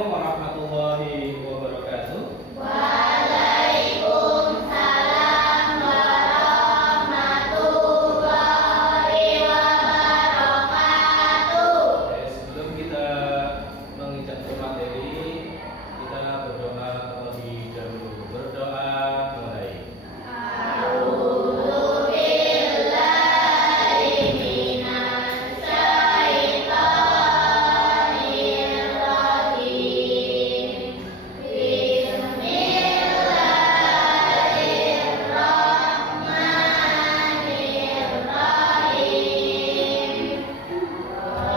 Assalamualaikum warahmatullahi wabarakatuh. Waalaikumsalam warahmatullahi wabarakatuh. Sebelum kita menginjak ke materi, kita berdoa terlebih dahulu. Berdoa mulai. A'udzu billahi minasy syaithanir rajim. Bismillahirrahmanirrahim.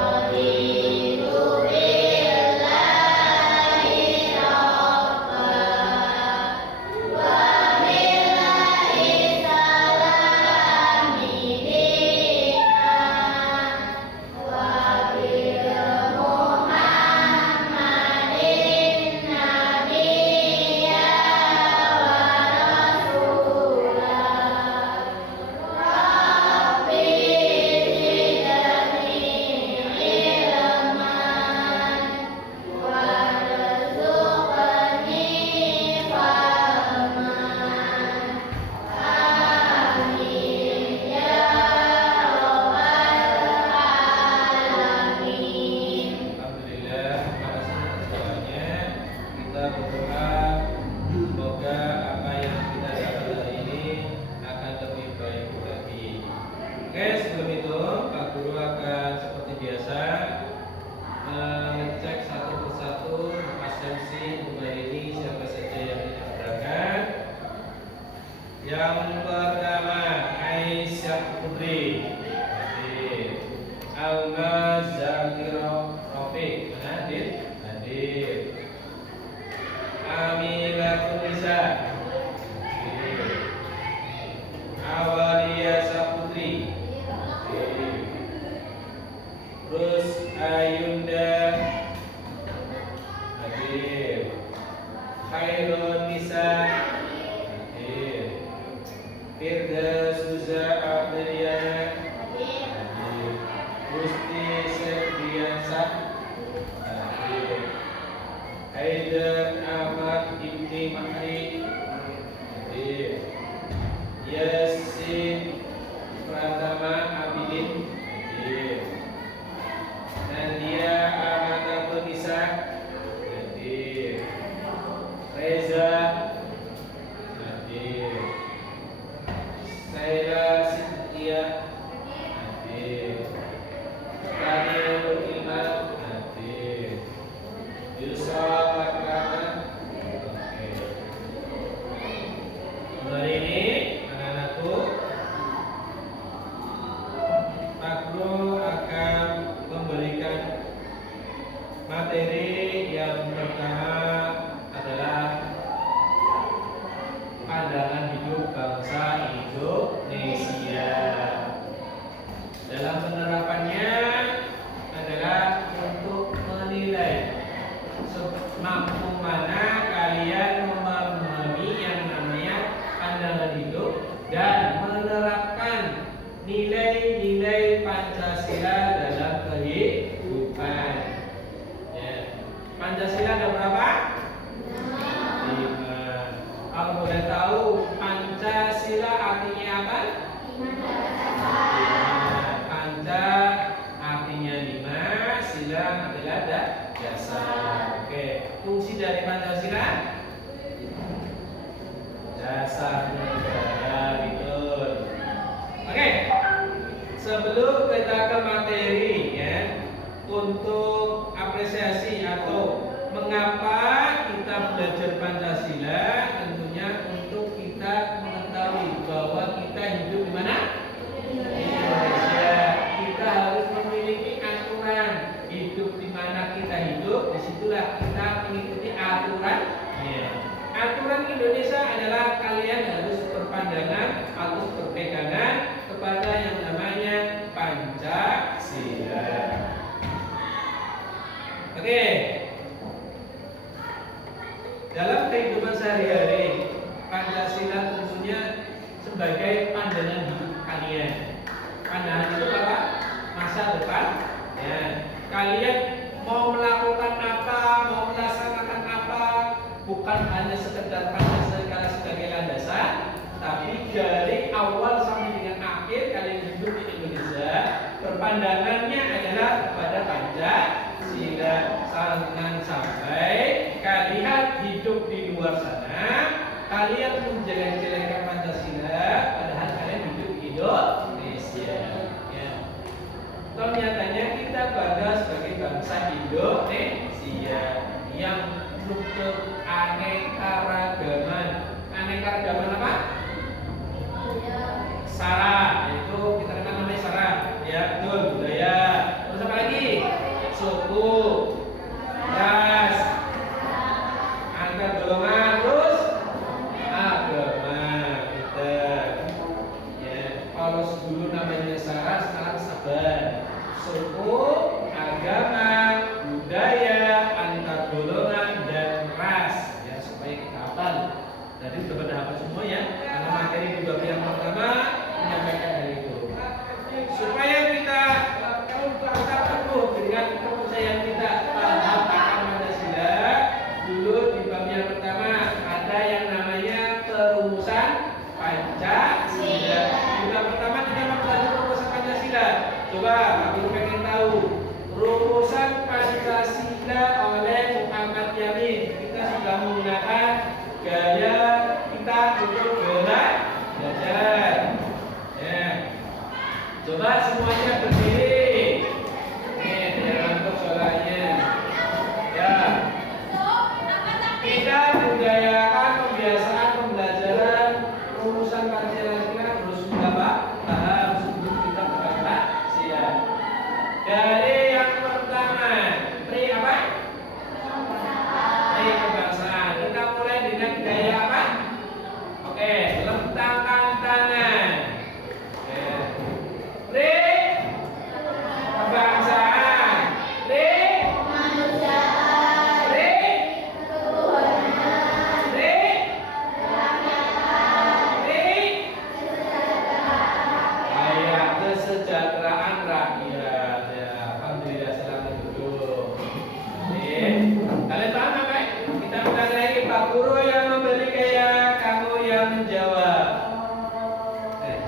Raditu billahi rabba wa billahi salami dina wa bil Muhammadin nabiyya wa rasulah. Rabbi zidni ilman warzuqni fahman. Amin ya rabbal alamin. Alhamdulillah, terima kasih atas doanya. Kita berdoa semoga apa yang kita dapat hari ini akan lebih baik lagi. Oke, sebelum itu Pak Guru akan seperti biasa mengecek satu persatu absensi untuk hari ini siapa saja yang tidak berangkat. Yang pertama Aisyah Putri, hadir. Alma Zakiro Rafiq, hadir. Hadir. Amila Tunisa, hadir. Awalia Saputri, hadir. Rus Ayunda, hadir. Khairun Nisa, hadir. Firda Suza Abdiyana, hadir. Gusti Septriansa, hadir. Haidar Ahmad Ibni Mahri, hadir. Yasin Pratama Abidin, hadir. Nadia Amata Penisa, hadir. Reza, hadir. Saila Sintia, hadir. Daniel Ilman, hadir. Yusuf Akraman, oke. Hari ini anak-anakku, Pak Guru akan memberikan materi yang pertama adalah pandangan hidup bangsa Indonesia. Dalam penerapannya adalah untuk menilai semampu mana kalian memahami yang namanya pandangan hidup dan menerapkan nilai-nilai Pancasila dalam kehidupan. Ya. Pancasila ada berapa? 5. Kalau boleh tahu Pancasila artinya apa? Panca artinya 5, sila adalah dasar. Oke, fungsi dari Pancasila? Dasar negara, betul. Oke, sebelum kita ke materi ya, untuk apresiasi atau mengapa kita belajar Pancasila, tentunya untuk kita mengetahui bahwa kita hidup di mana? Indonesia. Kita harus memiliki aturan hidup di mana kita hidup. Disitulah kita mengikuti aturan. Aturan Indonesia adalah kalian harus berpandangan atau berpegangan kepada yang namanya Pancasila. Oke. Dalam kehidupan sehari-hari, Pancasila tentunya sebagai pandangan hidup kalian. Pandangan itu apa? Masa depan. Ya. Kalian mau melakukan apa, mau melaksanakan pandangannya adalah kepada Pancasila. Jangan sampai kalian hidup di luar sana, kalian menjelek-jelekan Pancasila, padahal kalian hidup di Indonesia. Ya. Toh nyatanya kita bangga sebagai bangsa Indonesia yang menuntut aneka-ragaman. Aneka-ragaman apa? Sara, yaitu kita kenal namanya Sara, ya betul, budaya. Terus apa lagi? Suku, ras, antar golongan, terus agama kita. Ya, kalau dulu namanya Sara, sekarang sabar. Suku, agama, budaya, antar golongan dan ras. Ya, supaya kita hafal. Jadi sudah pada hafal semua ya. Karena materi di bab yang pertama menyampaikan hal itu. Supaya kita tetap teguh dengan kepercayaan kita terhadap Pancasila. Dulu di bab yang pertama ada yang namanya perumusan Pancasila. Di bab pertama kita mempelajari perumusan Pancasila. Coba kami pengen tahu rumusan Pancasila oleh Muhammad Yamin. Kita sudah menggunakan gaya kita untuk belajar. Ya. Coba semuanya berdiri. Nih, jangan ngantuk soalnya. Ya. Kita budayakan pembiasaan pembelajaran rumusan Pancasila harus sudah paham sebelum kita berpancasila. Dari yang pertama, tri apa? Tri kebangsaan. Kita mulai dengan gaya apa? Oke, lentangkan tangan. Tri kebangsaan. Tri Kemanusiaan. Tri Ketuhanan. Tri Kerakyatan. Tri Kesejahteraan. Kesejahteraan rakyat. Ya, alhamdulillah selamat duduk. Kalian paham apa? Kita ulang lagi, Pak Guru yang memberi gaya, kamu yang menjawab. Nah,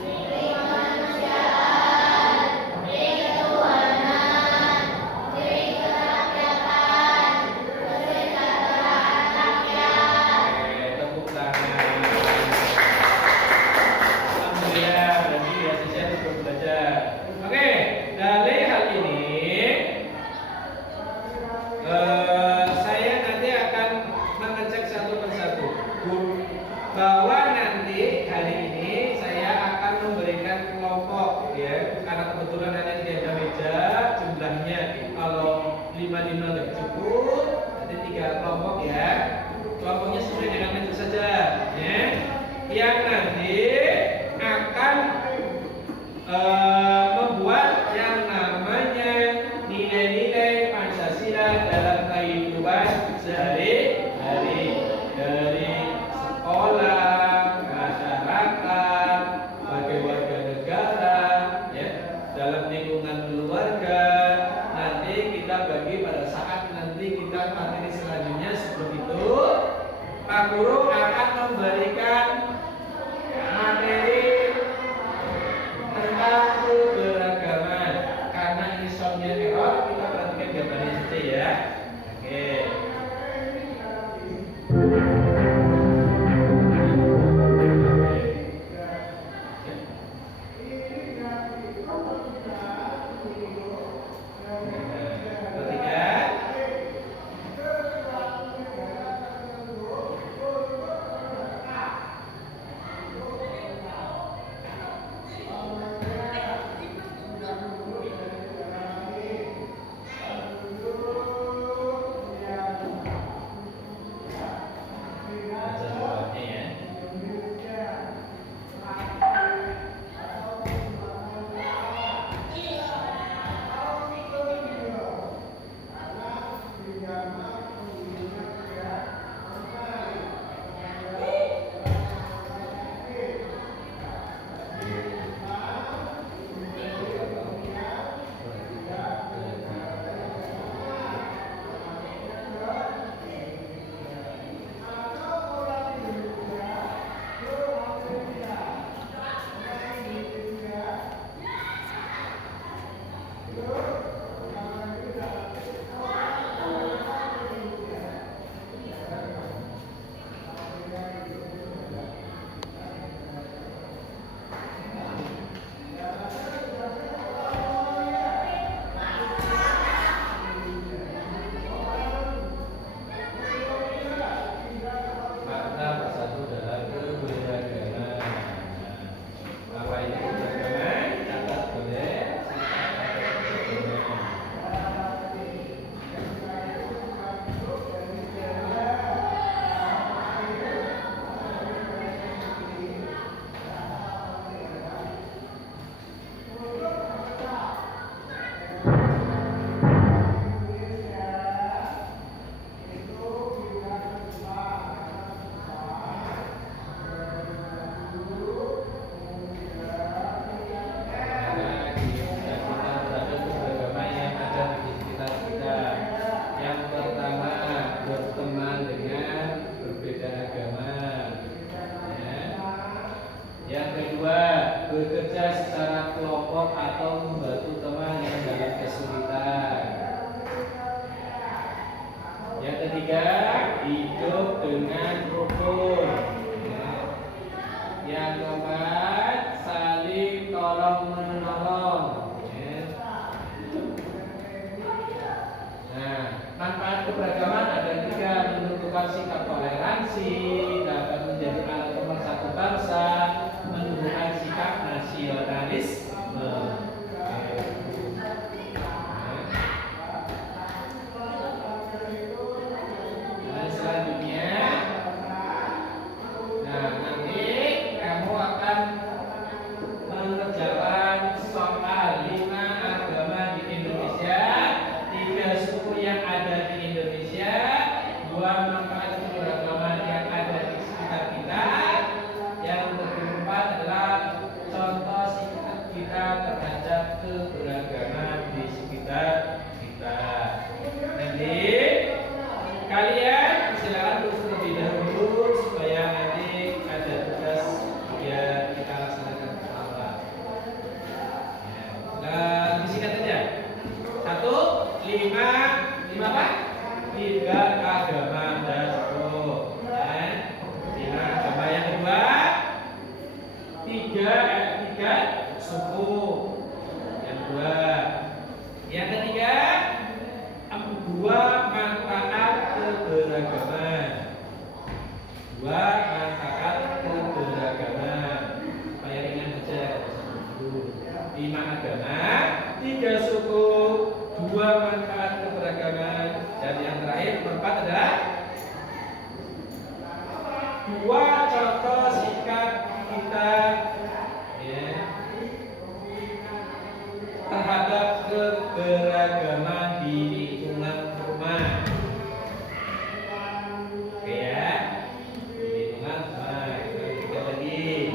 Tri kemanusiaan. Tri ketuhanan. Tri kerakyatan. Kesejahteraan rakyat. oke, tepuk tangan. Alhamdulillah, berarti ya saya cukup belajar. Oke, dari hal ini saya nanti akan mengecek satu persatu bahwa nanti hari ini saya akan memberikan kelompok ya, karena kebetulan ada 3 meja jumlahnya, kalau 5 lebih cukup, nanti 3 kelompok ya. Kelompoknya sesuai dengan meja saja ya, yang nanti akan membuat yang namanya nilai-nilai Pancasila dalam kehidupan sehari-hari, dari sekolah, masyarakat, sebagai warga negara, ya, dalam lingkungan keluarga. Nanti kita bagi pada saat nanti kita materi selanjutnya. Sebelum itu, Pak Guru akan memberikan sikap toleransi, dapat menjadi alat pemersatu bangsa, menunjukkan sikap nasionalisme. Dan selanjutnya, nah nanti kamu akan mengerjakan soal 5 agama di Indonesia, 3 suku yang ada di Indonesia, 2 manfaat keberagaman yang ada di sekitar kita, yang keempat adalah contoh sikap kita terhadap keberagaman di sekitar kita. Nanti kalian silakan terus terlebih dahulu supaya nanti ada tugas biar kita laksanakan bersama. Nah, disingkat aja. 1, 5 apa? 3 agama dan suku. 5 agama. Yang kedua, 3 suku. Yang kedua. Yang ketiga, 2 manfaat keberagaman. 2 manfaat keberagaman. Supaya ringan saja. 5 agama, 3 suku, 2 manfaat keberagaman, dan yang terakhir keempat adalah 2 contoh sikap kita ya, terhadap keberagaman di lingkungan rumah. Oke ya, di lingkungan rumah. Kita lihat lagi.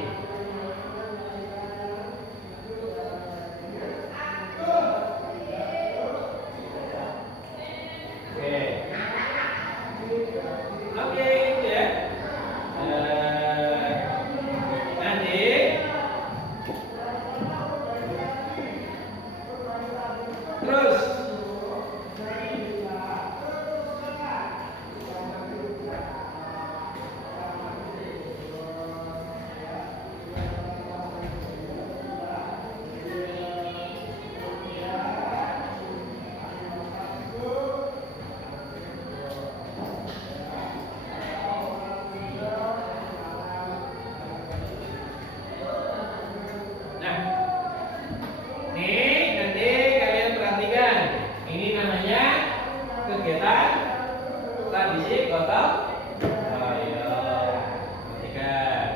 Oke, itu ya. Nanti terus nah, nih nanti kalian perhatikan. Ini namanya kegiatan tradisi gotong royong. Perhatikan.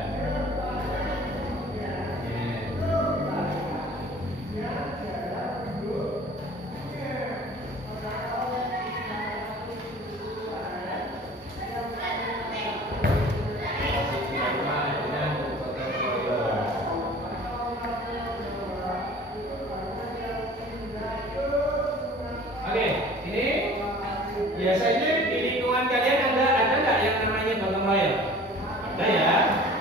Oke, ini biasanya di lingkungan kalian ada nggak yang namanya gotong royong? Ada ya.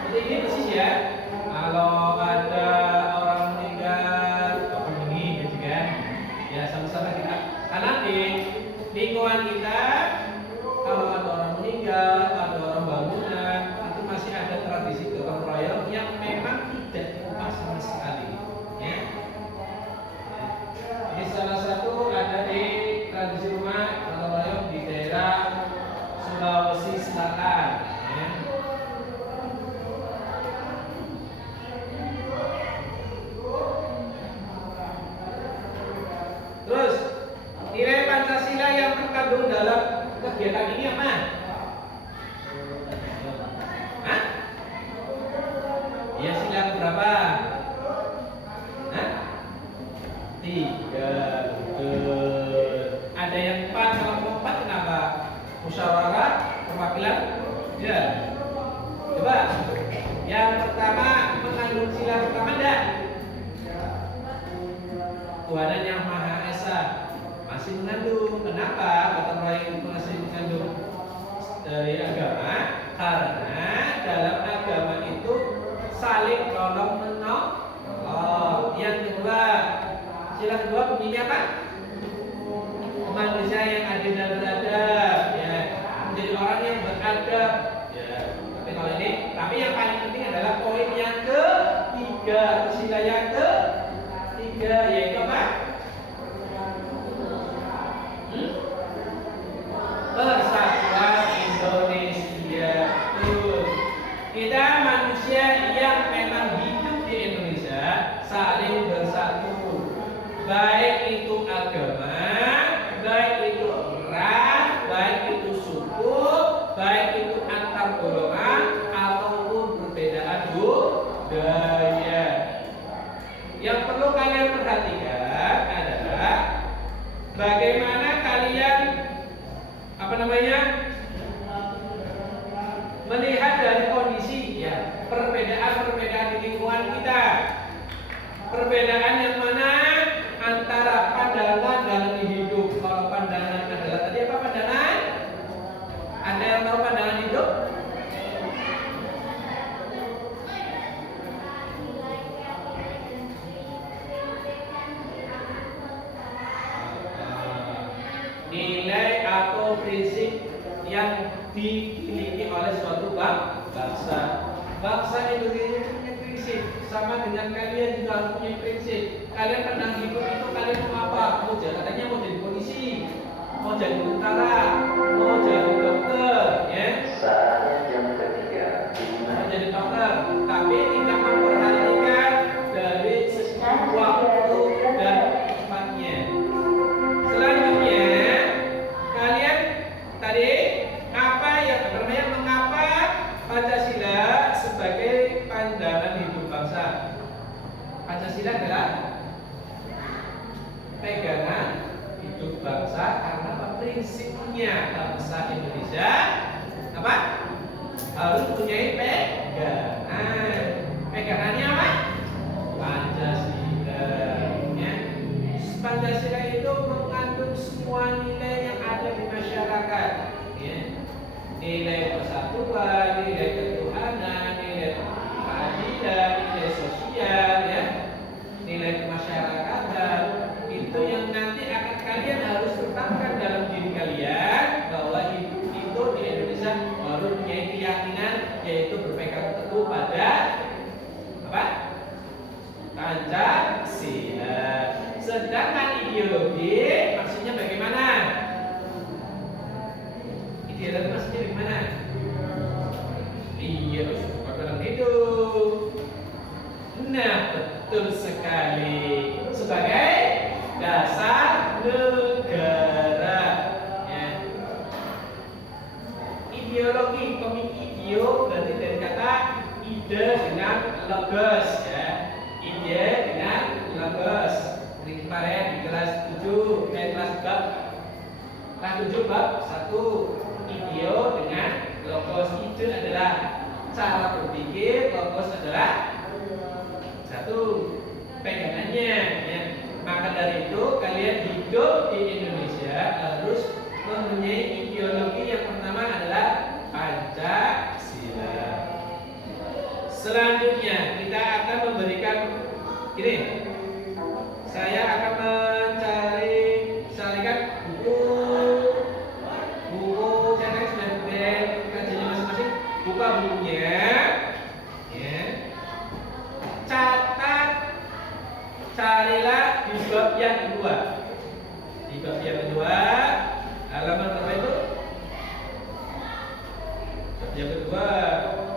Jadi ini persis ya. Kalau ada orang meninggal, apa ini gitu kan? Ya sama-sama kita. Karena di lingkungan kita, kalau ada orang meninggal, ada orang bangunan, itu masih ada tradisi gotong royong yang memang tidak diubah sama sekali. Ya. Ini salah satu ada di tradisi rumah gotong royong di daerah Sulawesi Selatan. Ya. Terus nilai Pancasila yang terkandung dalam kegiatan ini apa? Hah? Ya sila berapa? Hah? 3. Ada yang 4, kalau 4 kenapa? Musyawarah perwakilan? Ya. Coba. Yang pertama mengandung sila pertama enggak? Tuhanan yang Maha Esa. Masih mengandung. Kenapa? Gotong royong masih mengandung dari agama? Karena dalam agama itu saling tolong menolong. Yang kedua, sila kedua bunyinya apa? Manusia yang adil dan beradab, ya, menjadi orang yang beradab. Ya, tapi yang paling penting adalah poin yang ketiga, sila yang ketiga, yaitu apa? Persatuan Indonesia. bagaimana kalian melihat dari kondisi ya perbedaan di lingkungan kita. Perbedaan yang mana antara pandangan dalam hidup. Kalau pandangan adalah tadi apa pandangan? Ada yang tahu pandangan hidup? Nilai atau prinsip yang dimiliki oleh suatu bangsa. Bangsa Indonesia punya prinsip, sama dengan kalian juga harus punya prinsip. Kalian pandang hidup itu kalian mau apa? Katanya mau jadi polisi, mau jadi tentara, mau jadi dokter, ya. Yang ketiga, Mau jadi dokter, tapi tidak memperhatikan dari segi waktu dan tempatnya. Selanjutnya, kalian tadi mengapa Pancasila sebagai pandangan hidup bangsa? Pancasila adalah pegangan hidup bangsa karena prinsipnya bangsa Indonesia apa? Harus punya pegangan. Pegangannya apa? Pancasila. Ya. Pancasila itu mengandung semua nilai yang ada di masyarakat. Ya. Nilai persatuan, nilai ketuhanan, nilai keadilan, nilai sosial, ya, nilai kemasyarakatan. Itu yang nanti akan kalian harus tetapkan dalam diri kalian bahwa hidup itu di Indonesia harus punya keyakinan, yaitu berpegang teguh pada apa? Pancasila. Sedangkan ideologi maksudnya bagaimana? Ideologi maksudnya bagaimana? Iya, dalam hidup. Nah, betul sekali. Sebagai dasar negara. Ya. Ideologi, ideo berarti dari kata ide dengan logos, ya. Ide dengan logos. Ini kemarin di kelas 7, kelas bab 7 bab 1. Ideo dengan logos. Ide adalah cara berpikir, logos adalah satu pegangannya, ya. Maka dari itu kalian hidup di Indonesia harus mempunyai ideologi yang pertama adalah Pancasila. Selanjutnya kita akan memberikan ini. Saya akan mencarikan buku cetak sudah kajiannya masing-masing. Buka bukunya, ya. Catat, carilah di bab yang kedua. Di bab yang kedua, halaman berapa itu? Bab yang kedua.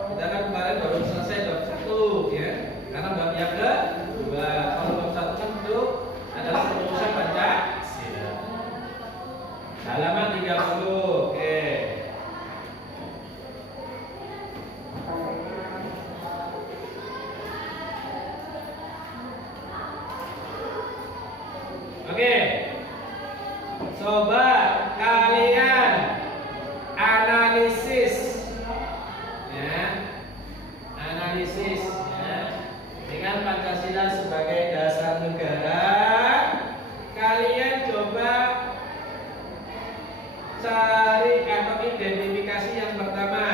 Kita kan kemarin baru selesai bab 1, ya. Karena bab yang kedua, kalau bab 1 kan itu adalah perumushan Pancasila. Halaman 30. Oke. Oke. Coba kalian analisis, ya. Analisis, ya. Dengan Pancasila sebagai dasar negara, kalian coba cari atau identifikasi yang pertama,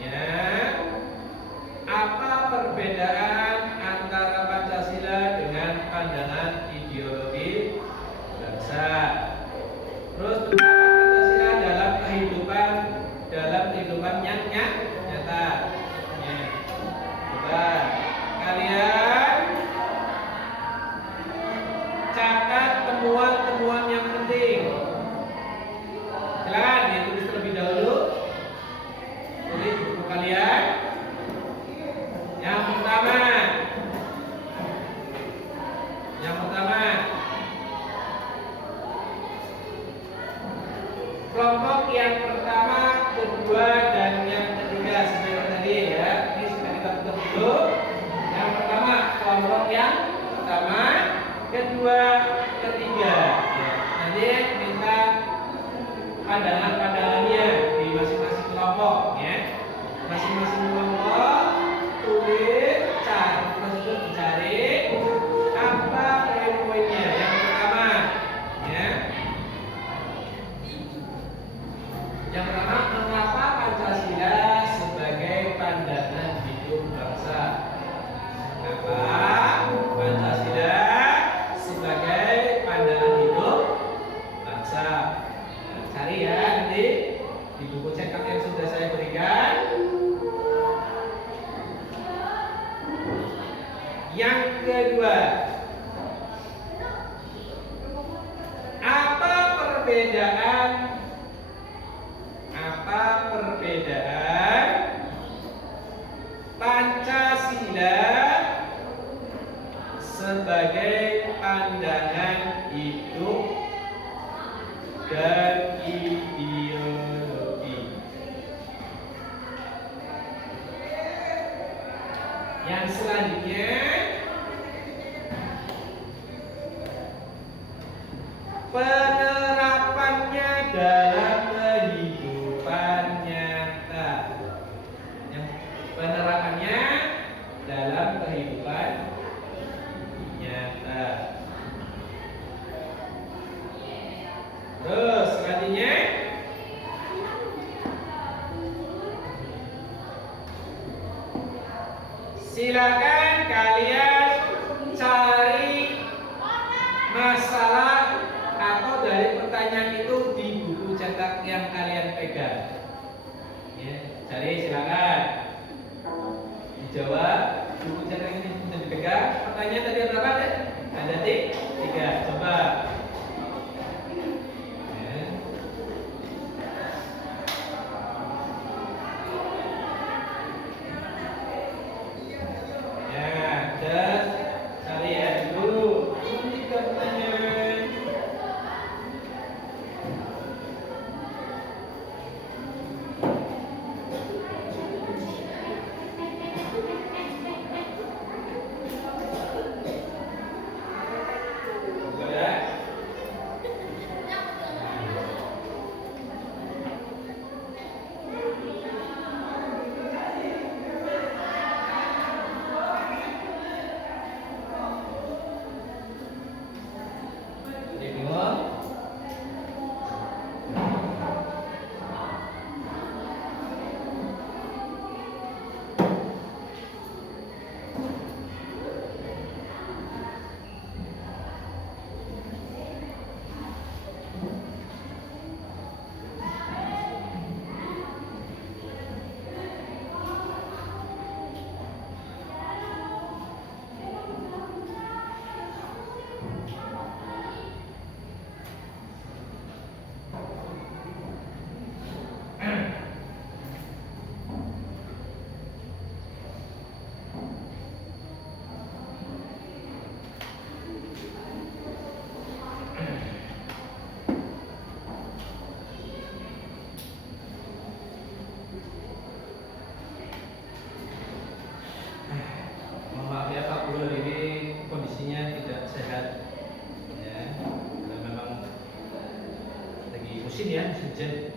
ya. Apa perbedaan antara Pancasila dengan pandangan ideologi bangsa? Terus Pancasila dalam kehidupan yang nyata. Ya. Coba kalian catat temuan-temuan yang penting. Silakan ditulis terlebih dahulu. Tulis buku kalian. Yang pertama, kelompok yang pertama, kedua, dan yang ketiga seperti tadi, ya. Ini sudah kita tutup dulu. Yang pertama, kelompok yang pertama, kedua, ketiga. Ya. pandangan-pandangannya di masing-masing kelompok ya. Masing-masing kelompok tulis cari apa poin-poinnya. Yang pertama ya. Yang pertama, mengapa Pancasila sebagai pandangan hidup bangsa? Mengapa Pancasila sebagai pandangan hidup bangsa? Nah, cari ya nanti di buku cetak yang sudah saya berikan. Yang kedua, apa perbedaan Pancasila sebagai pandangan hidup dan ideologi? Yang selanjutnya, penerapannya dalam kehidupan nyata. Yang penerapannya dalam kehidupan nyata. Terus selanjutnya, silakan kalian cari masalah atau dari pertanyaan itu di buku cetak yang kalian pegang. Ya, cari silakan. Dijawab buku cetak ini sudah dipegang. Pertanyaan tadi berapa? Ada 3. Coba. Ya, hujan.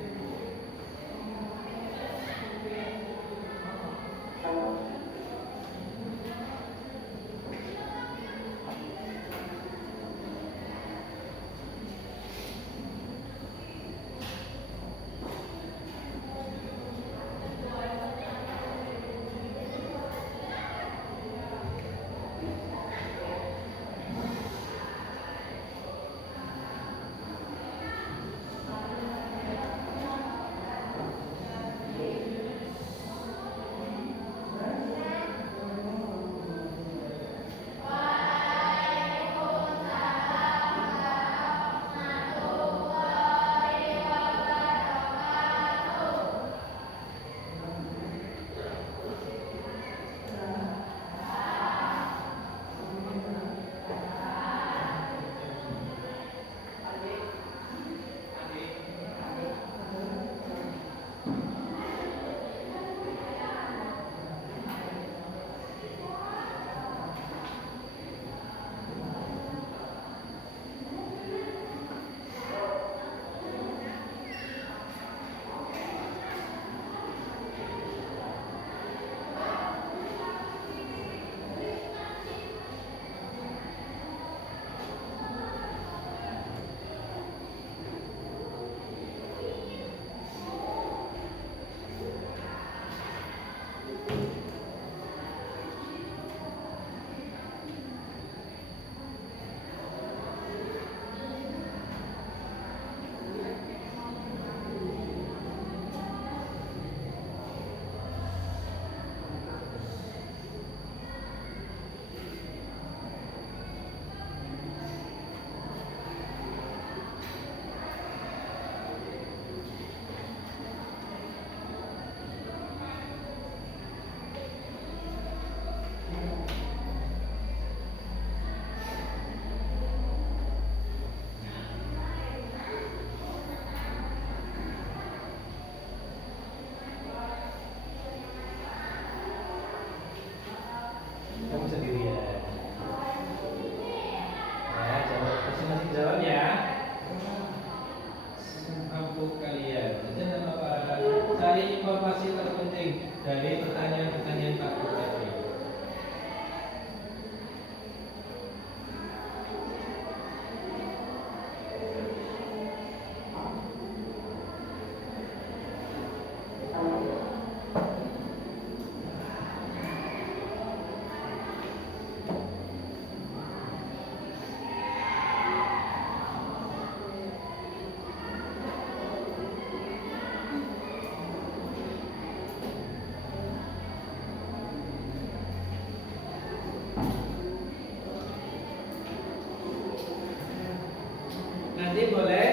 nanti boleh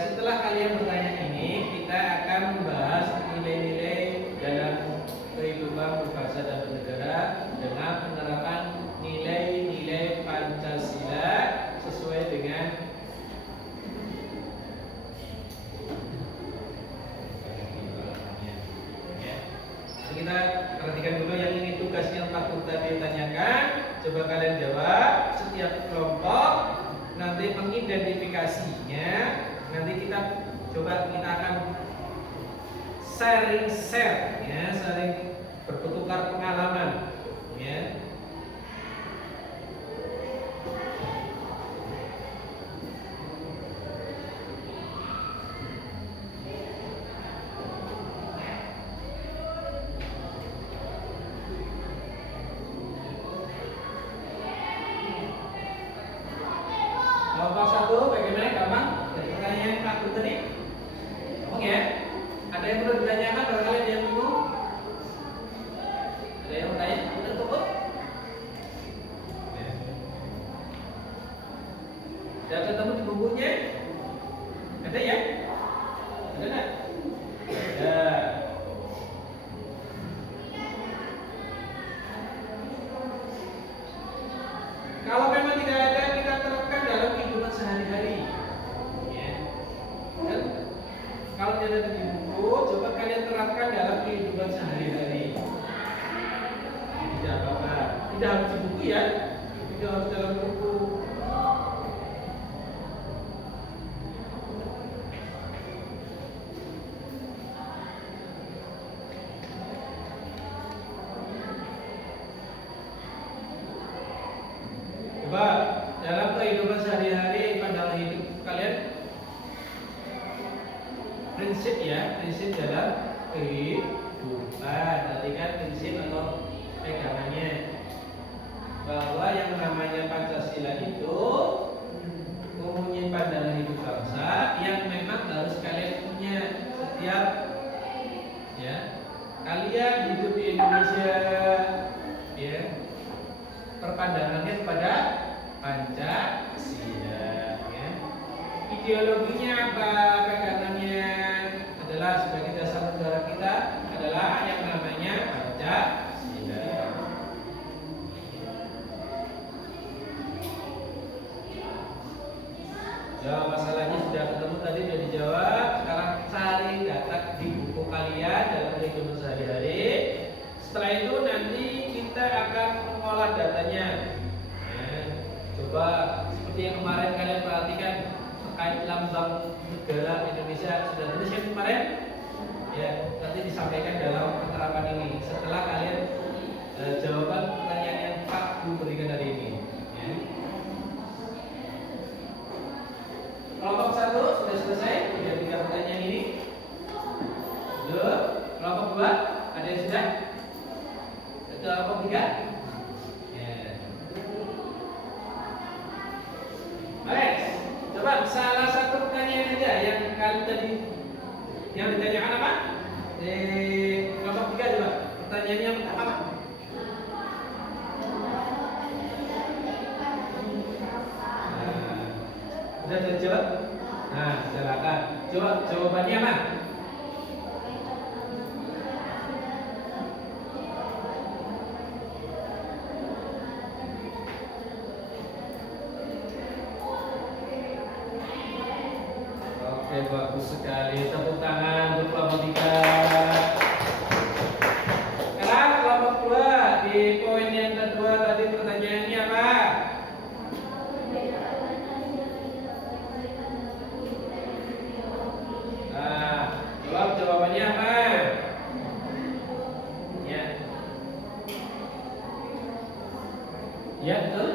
setelah kalian bertanya ini kita akan membahas nilai-nilai dalam kehidupan berbangsa dan bernegara dengan penerapan nilai-nilai Pancasila sesuai dengan kita perhatikan dulu yang ini tugasnya 40 tadi ditanyakan. Coba kalian jawab setiap kelompok nanti mengidentifikasinya. Nanti kita akan sharing ya, saling bertukar pengalaman ya. Kelompok 1 bagaimana gampang? Dari pertanyaan Pak Guru tadi. Oke ya? Ada yang perlu ditanyakan? Barangkali ada yang bingung? Ada yang bertanya? Udah cukup? Sudah ketemu di bukunya? Ada ya? Ada nggak? Ada. Kalau memang tidak ada, kita terapkan dalam kehidupan sehari-hari. Ya. Dan kalau tidak ada di buku, coba kalian terapkan dalam kehidupan sehari-hari. Tidak apa-apa. Tidak harus di buku ya. Tidak harus dalam buku. Coba dalam kehidupan sehari-hari, pandangan hidup kalian, prinsip dalam kehidupan. Tadi kan prinsip atau pegangannya bahwa yang namanya Pancasila itu mempunyai pandangan hidup bangsa yang memang harus kalian punya setiap ya. Kalian hidup di Indonesia ya. Perpandangannya kepada Pancasila ya. Ideologinya apa, pegangannya adalah sebagai dasar negara kita adalah yang namanya Pancasila. Jawab masalahnya sudah ketemu tadi, sudah dijawab. Sekarang cari data di buku kalian dalam kehidupan sehari-hari. Setelah itu nanti kita akan mengolah datanya. Ya, coba seperti yang kemarin kalian perhatikan terkait lambang negara Indonesia, sudah tulis yang kemarin? Ya, nanti disampaikan dalam penerapan ini. Setelah kalian jawaban pertanyaan yang Pak Guru berikan hari ini. Ya. Kelompok 1 sudah selesai, tidak 3 pertanyaan ini. Belum. Kelompok 2 ada yang sudah? Kelompok 3? Ya. Baik, coba salah satu pertanyaan aja yang kali tadi yang ditanyakan apa? Kelompok 3 coba. Pertanyaannya apa? Sudah terjawab? Nah, silakan. Jawabannya apa? Oke, bagus sekali. Tepuk tangan untuk kelompok 3. Sekarang kelompok 2 di poin yang kedua tadi pertanyaannya apa? Nah, jawabannya apa? Ya. Ya, betul.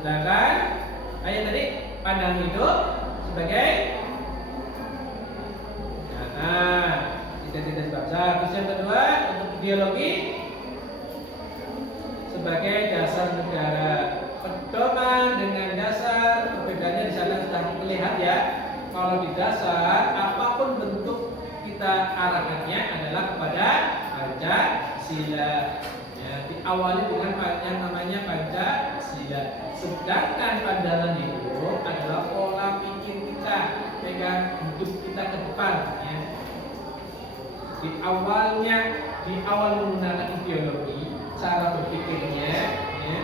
Sedangkan ayat tadi pandang hidup sebagai identitas bangsa. Terus yang kedua untuk ideologi sebagai dasar negara. Pedoman dengan dasar, perbedaannya di sana sudah terlihat ya. Kalau di dasar apapun bentuk kita arahkannya adalah kepada Pancasila. Ya, diawali dengan yang namanya Pancasila. Nah, sedangkan pandangan itu adalah pola pikir kita, dengan hidup kita ke depan. Ya. Di awal menggunakan ideologi, cara berpikirnya, ya.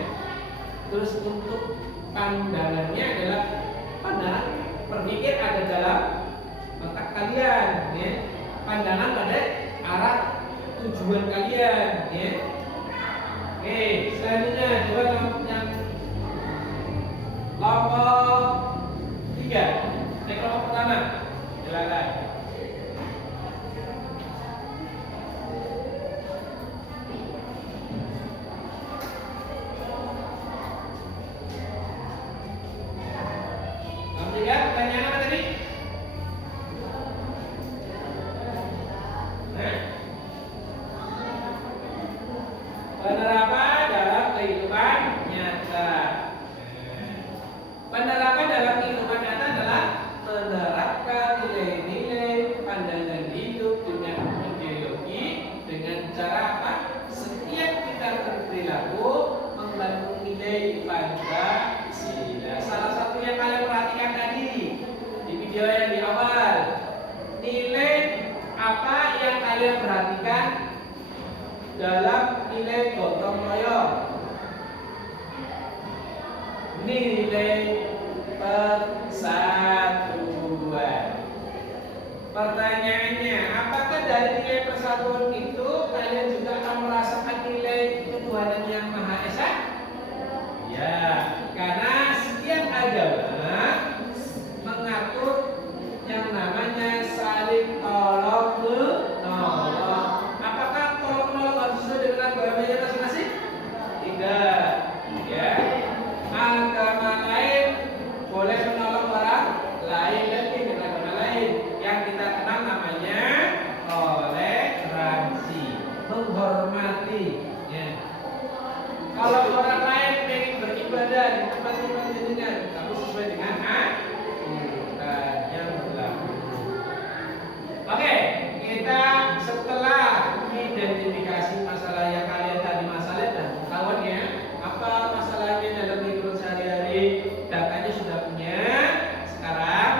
Terus untuk pandangannya adalah pandangan berpikir ada dalam otak kalian, ya. Pandangan pada arah tujuan kalian, ya. Oke, selanjutnya coba yang kelompok 3, kelompok pertama, silakan. Pertanyaan apa tadi? Penerapan dalam kehidupan nyata. Penerapan dalam kehidupan nyata adalah menerapkan nilai-nilai pandangan hidup dengan ideologi dengan cara apa? Setiap kita berperilaku mengandung nilai Pancasila. Salah satu yang kalian perhatikan tadi di video yang di awal, nilai apa yang kalian perhatikan dalam nilai gotong royong? Nilai persatuan. Pertanyaannya, apakah dari nilai persatuan itu kalian juga akan merasakan nilai ketuhanan yang Maha Esa? Ya, karena setiap agama mengatur yang namanya saling tolong menolong. Apakah tolong menolong harus sesuai dengan agamanya masing-masing? Tidak, ya. Agama lain boleh menolong orang lain dan dengan agama lain. Yang kita kenal namanya toleransi, menghormati. Ya. Kalau orang lain ingin beribadah di tempat jenengan, kamu sesuai dengan aturan yang berlaku. Oke, kita setelah identifikasi masalah yang kalian tadi masalah dan kawannya, apa masalahnya dalam kehidupan sehari-hari, datanya sudah punya. Sekarang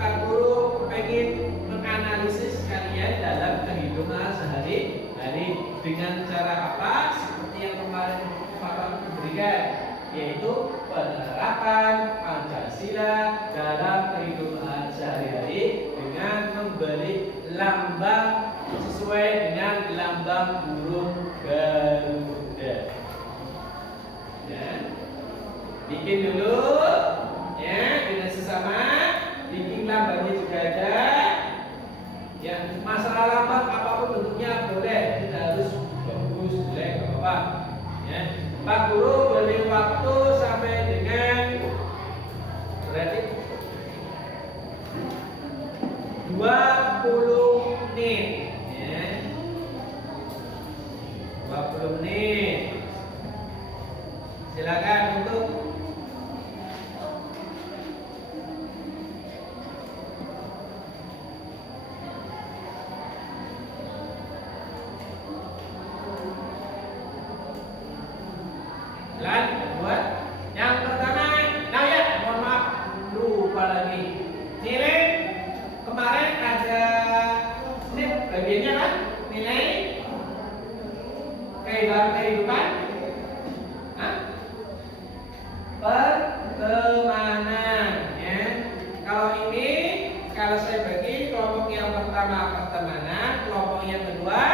Pak Guru pengen menganalisis kalian dalam kehidupan sehari-hari dengan cara apa? Seperti yang kemarin Bapak berikan, yaitu penerapan Pancasila dalam kehidupan sehari-hari dengan memberi lambang sesuai dengan lambang burung Garuda. Ya. Bikin dulu, ya, dengan sesama. Bikin lambangnya juga ada. Yang masalah lambang apapun bentuknya boleh, tidak harus bagus, jelek, apa-apa. Ya. Pak Guru beri waktu sampai dengan berarti 20 menit, ya. 20 menit. Silakan untuk buat yang pertama. Nah ya, mohon maaf, lupa lagi. Nilai kemarin ada bagiannya kan? Nilai kehidupan pertemanan, ya. Kalau saya bagi kelompok yang pertama pertemanan, kelompok yang kedua,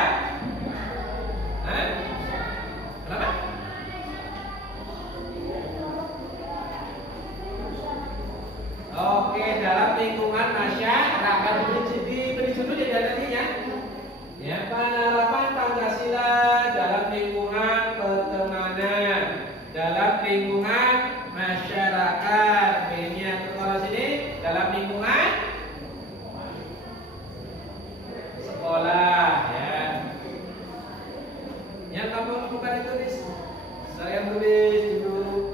kenapa? Oke, dalam lingkungan masyarakat diberi judul ya nantinya. Ya, penerapan Pancasila dalam lingkungan pertemanan, dalam lingkungan masyarakat. Ini yang sekolah sini dalam lingkungan sekolah, ya. Yang kamu bukan ditulis, saya tulis dulu.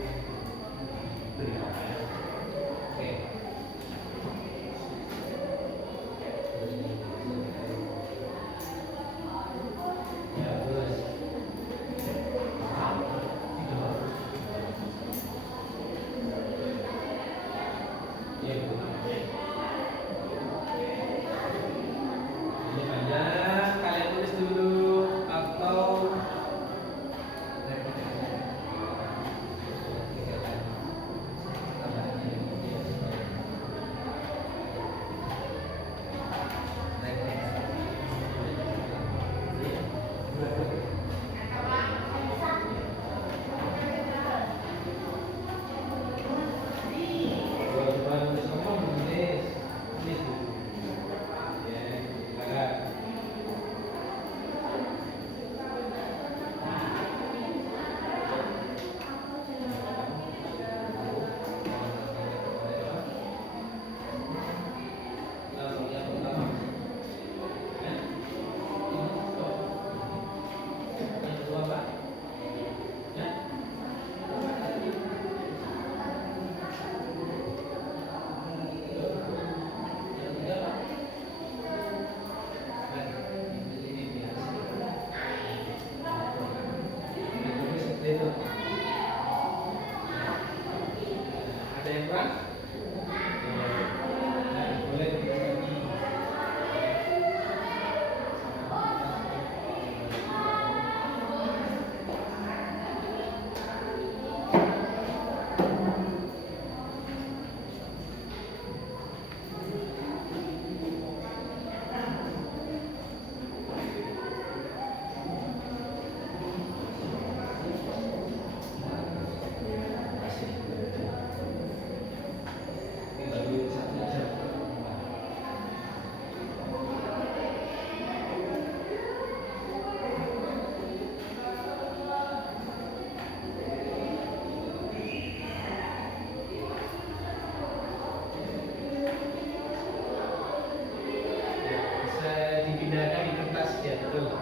Ada yang kurang? Nah, boleh dibagi. Dipindahkan di kertas ya, betul.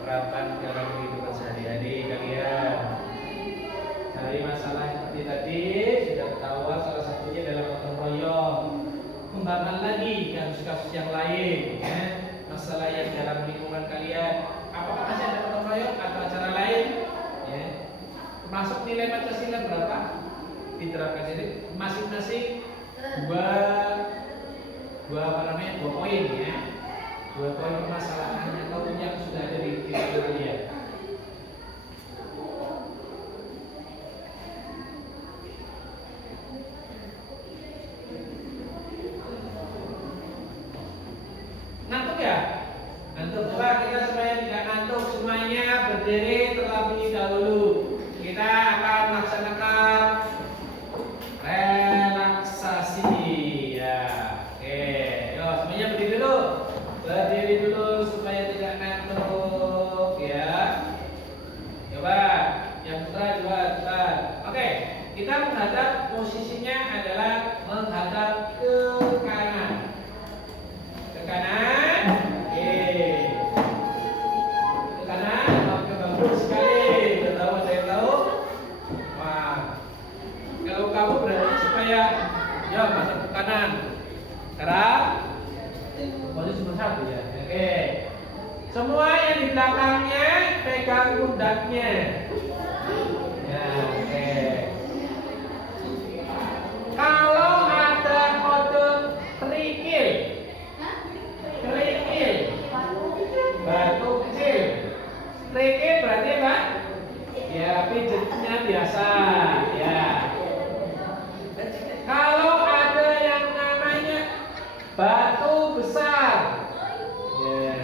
Terapkan dalam kehidupan sehari-hari kalian. Dari masalah seperti tadi sudah ketahuan, salah satunya adalah gotong royong. Kembangkan lagi kasus-kasus yang lain, ya. Masalah yang dalam lingkungan kalian. Apakah masih ada gotong royong atau acara lain? Ya. Termasuk nilai Pancasila berapa? Diterapkan jadi masing-masing dua poin ya, 2 poin permasalahan atau yang sudah ada di kalian. Ngantuk ya? Ngantuk. Coba kita supaya tidak ngantuk semuanya berdiri terlebih dahulu. Kita akan melaksanakan relaksasi ya. Oke, yuk semuanya berdiri dulu supaya tidak ngantuk ya. Coba yang putra juga cepat. Oke, kita menghadap, posisinya adalah menghadap ke kanan. Ke kanan. Oke. Ke kanan, oke, bagus sekali. Udah tahu, ada yang tahu? Wah. Kalau kamu berarti supaya ya masuk ke kanan. Sekarang posisi nomor 1 ya. Oke. Semua yang di belakangnya pegang pundaknya. Ya, oke. Kalau ada kode kerikil, batu kecil, kerikil berarti apa? Ya pijetnya biasa. Ya. Kalau ada yang namanya batu besar, ya,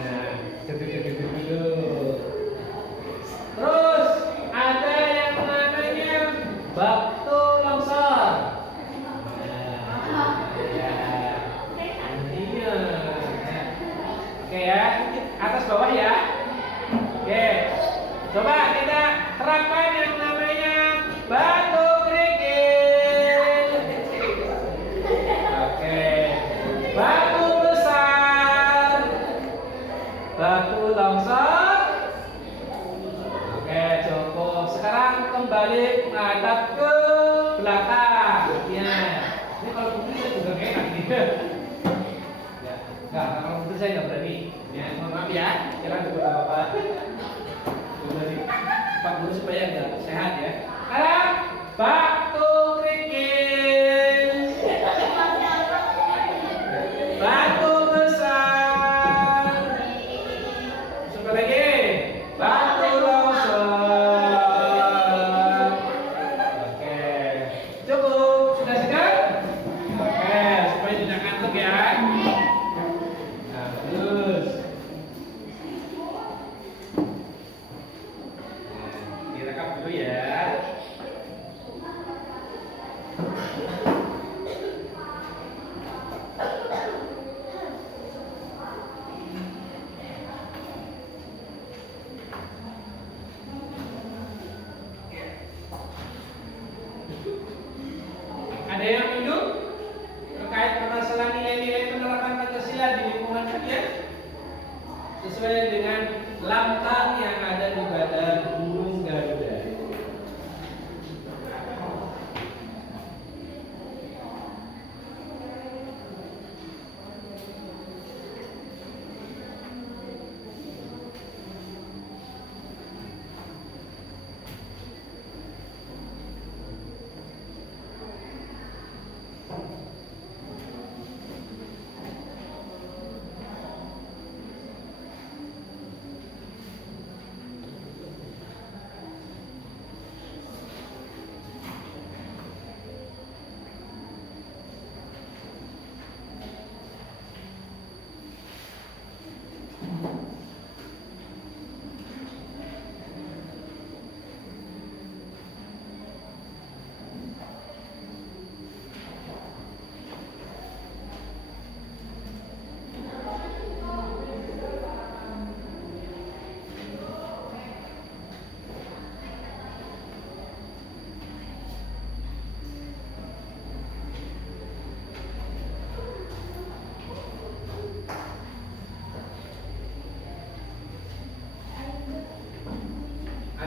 terus ada yang namanya batu longsor, ya, iya, oke ya, atas bawah ya, oke, coba kita terapkan yang namanya batu batu besar, batu longsor. Oke, cukup. Sekarang kembali menghadap ke belakang. Ya. Ini kalau putri saya juga enak nih. Ya, enggak, kalau putri saya nggak berani. Ya, mohon maaf ya. Jangan juga apa-apa. Berani Pak Guru supaya nggak sehat ya. Sekarang batu kerikil. Batu besar. Coba lagi. Batu longsor. Oke. Cukup. Sudah segar? Oke, supaya tidak ngantuk ya. Nah, terus. Direkam dulu ya. Ada yang minum terkait permasalahan nilai-nilai penerapan Pancasila di lingkungan kalian sesuai dengan lambang yang ada di badan burung Garuda.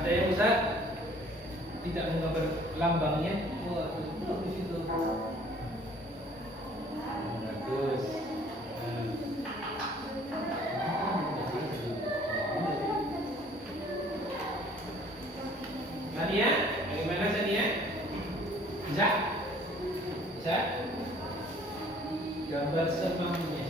Ada yang bisa tidak menggambar lambangnya? Wah, bagus itu. Bagus. Sania, bagaimana Sania? Bisa? Bisa? Gambar semampunya.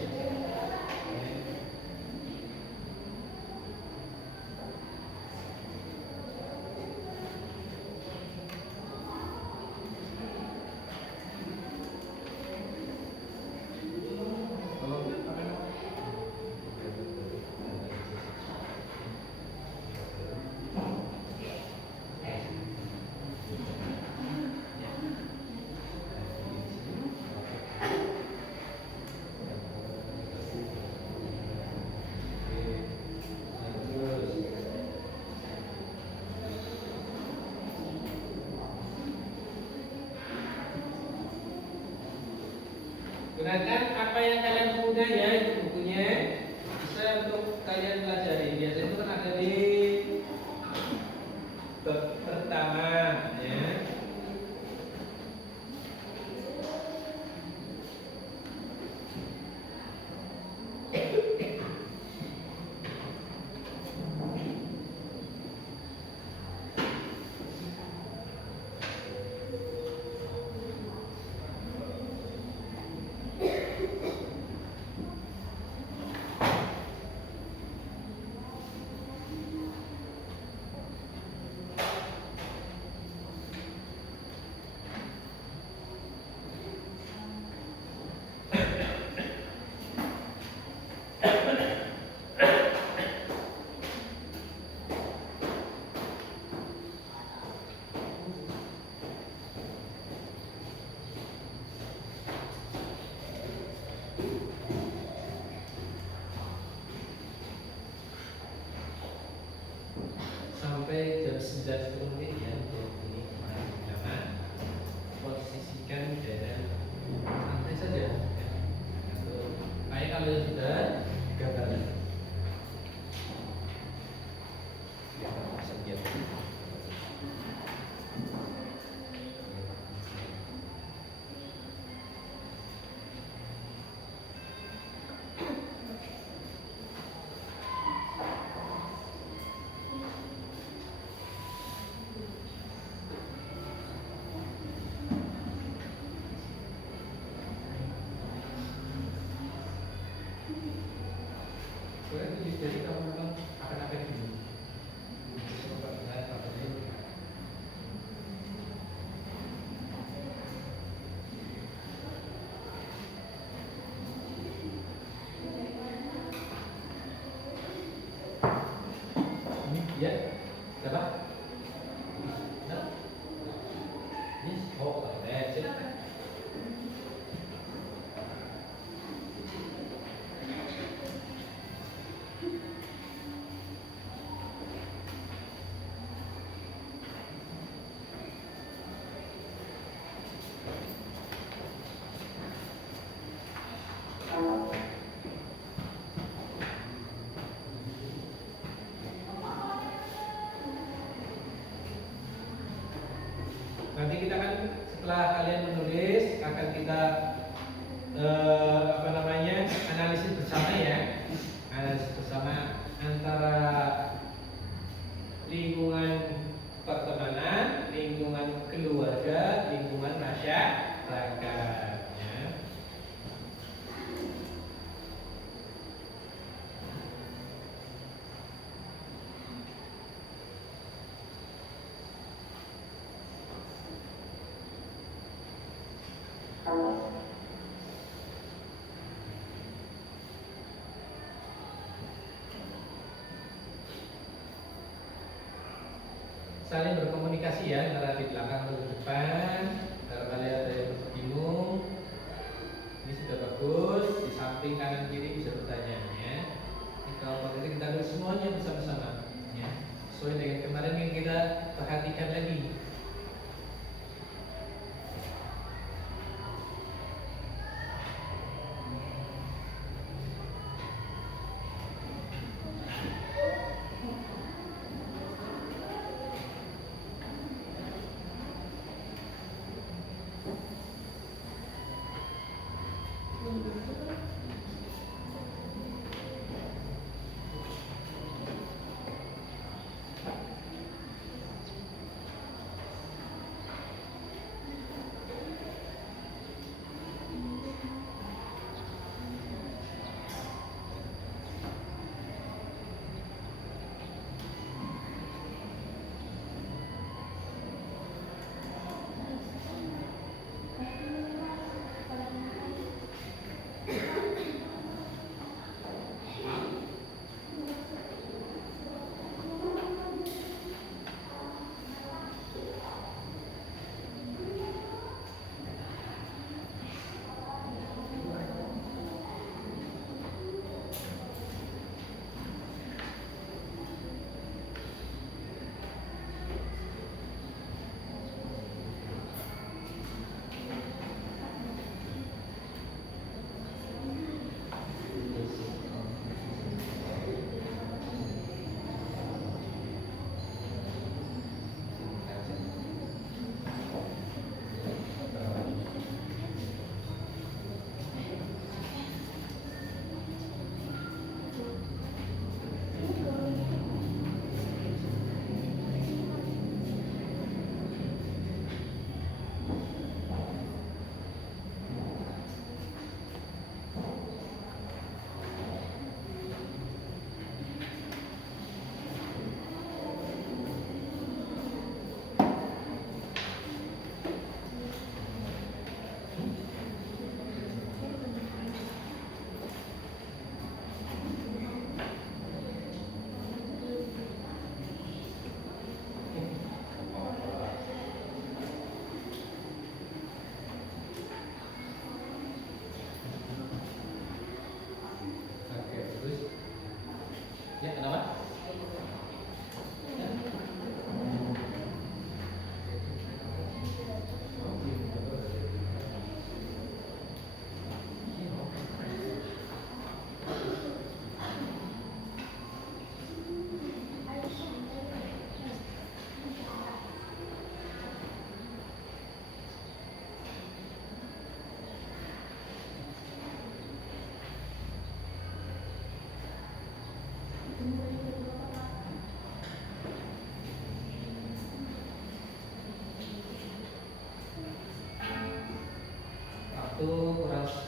Gunakan apa yang kalian punya ya, itu bukunya bisa untuk kalian pelajari. Biasanya itu kan ada di bab pertama ya. Sampai jam 9 menit ya untuk ini kemarin pertama. Posisikan dengan santai saja ya. Baik, kalau sudah gambar sekian. Jadi kamu memang akan apa dulu? Ini dia, siapa? Nah, ini oh, silakan. Nanti kita kan setelah kalian menulis akan kita analisis bersama ya, analisis bersama antara lingkungan pertemanan, lingkungan keluarga, lingkungan masyarakat. Ya. Saling berkomunikasi ya, antara di belakang atau di depan. Kalau kalian ada yang bingung, ini sudah bagus. Di samping kanan kiri bisa bertanya ya. Kalau nanti kita tulis semuanya bersama-sama ya, sesuai dengan kemarin yang kita perhatikan lagi.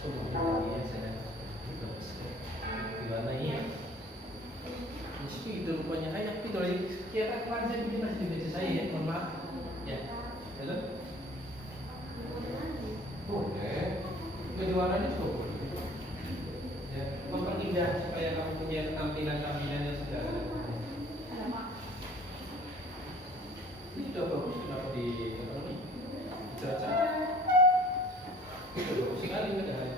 kemudian saya bagus ya. Diwarnai ya. Jadi itu rupanya ayah itu dari kira kemarin saya bikin masih di meja saya ya, mohon maaf ya. Halo. Boleh. Baju warnanya juga boleh. Ya, memperindah supaya kamu punya tampilan-tampilan yang segala. Ini sudah bagus, kenapa di apa nih? Cuaca. Sudah bagus sekali padahal.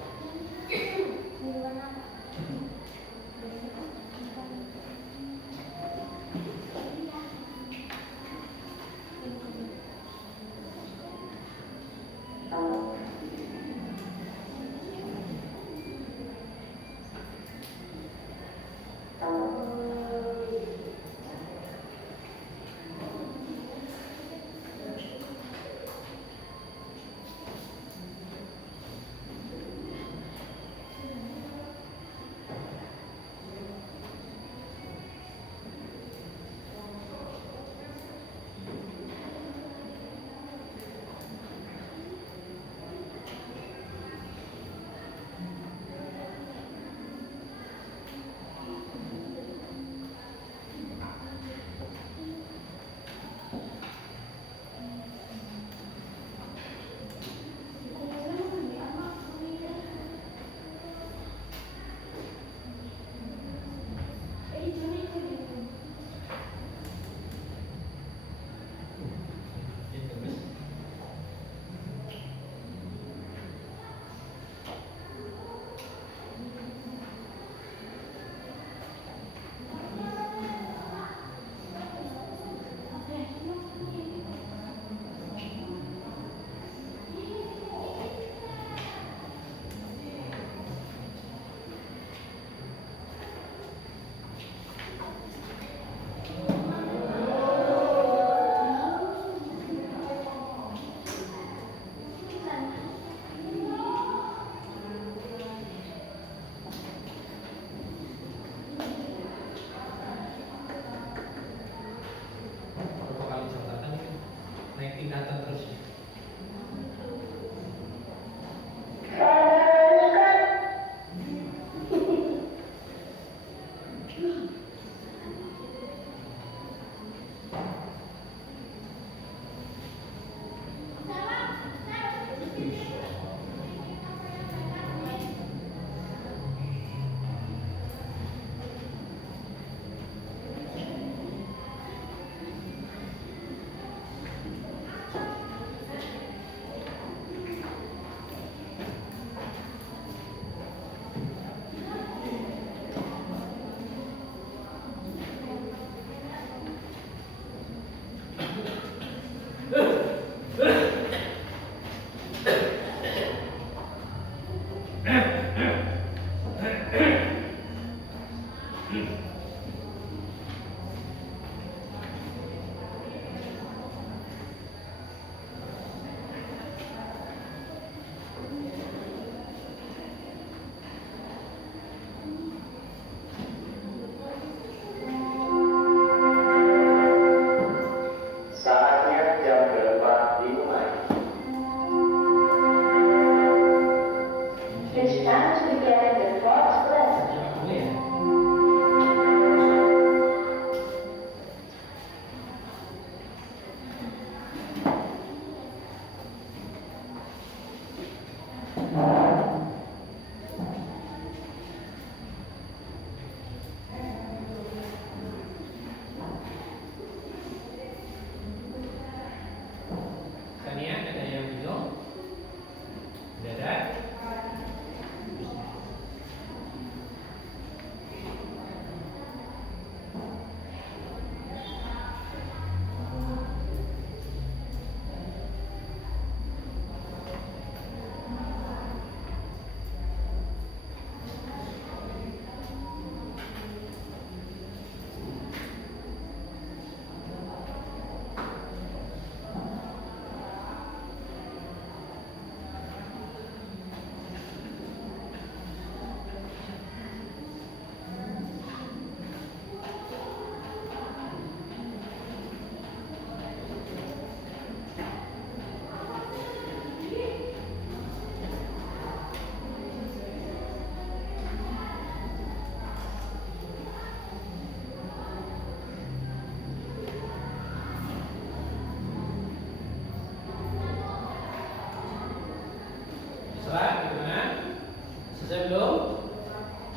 Selesai belum?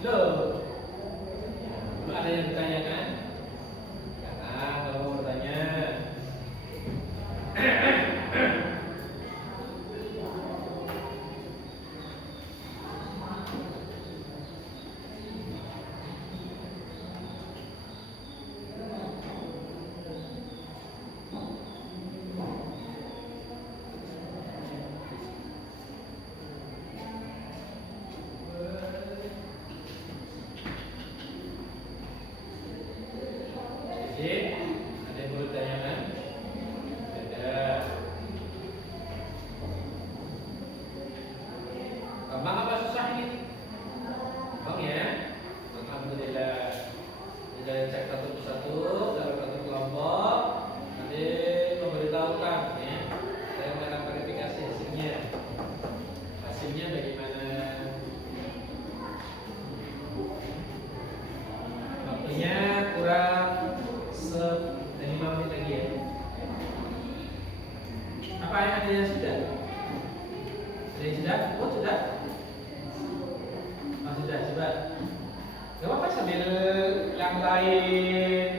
Belum. Belum ada yang ditanyakan? Jangan kalau mau bertanya. Jadi, ada yang mau ditanyakan? Ada. Gampang apa susah ini? Gampang ya? Alhamdulillah. Kita cek satu persatu dalam satu kelompok. Nanti memberitahukan ya. Saya akan verifikasi hasilnya. Hasilnya bagaimana? Waktunya kurang 5 menit lagi ya. Apa yang ada yang sudah? Ada yang sudah? Oh sudah? Oh sudah, coba. Gak apa-apa sambil yang lain.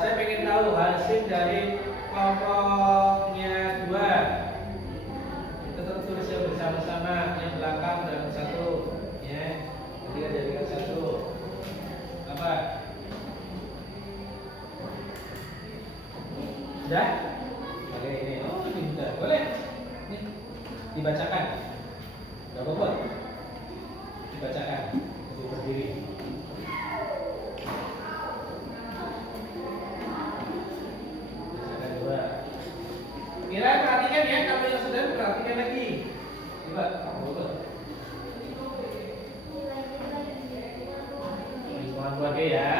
Saya pengen tahu hasil dari kelompoknya 2. Kita tertulis ya bersama-sama. Yang belakang dan satu ya. Jadi jadikan satu. Apa? Sudah? Oke ini. Oh ini sudah. Boleh? Ini dibacakan. Gak apa-apa. Dibacakan. Untuk berdiri. Bacakan coba. Mira perhatikan ya. Kalau yang sudah perhatikan lagi. Coba. Coba. Hitungan keluarga ya.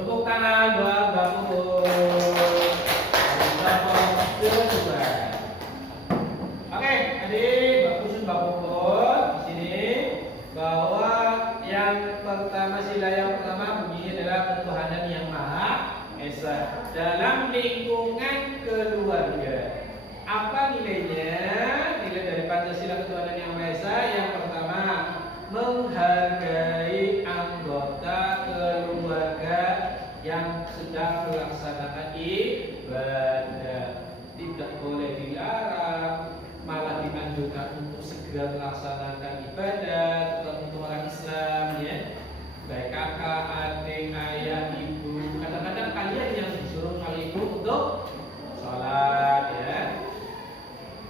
Tepuk tangan buat Mbak Puput. Oke, tadi Mbak Puput di sini bahwa yang pertama sila yang pertama bunyinya adalah ketuhanan yang Maha Esa dalam lingkungan keluarga. Apa nilainya? Nilai dari Pancasila ketuhanan yang Maha Esa yang pertama menghargai anggota keluarga yang sedang melaksanakan ibadah. Tidak boleh dilarang, malah dianjurkan untuk segera melaksanakan ibadah, terutama untuk orang Islam ya. Baik kakak, adik, ayah, ibu. Kadang-kadang kalian yang disuruh oleh ibu untuk sholat ya.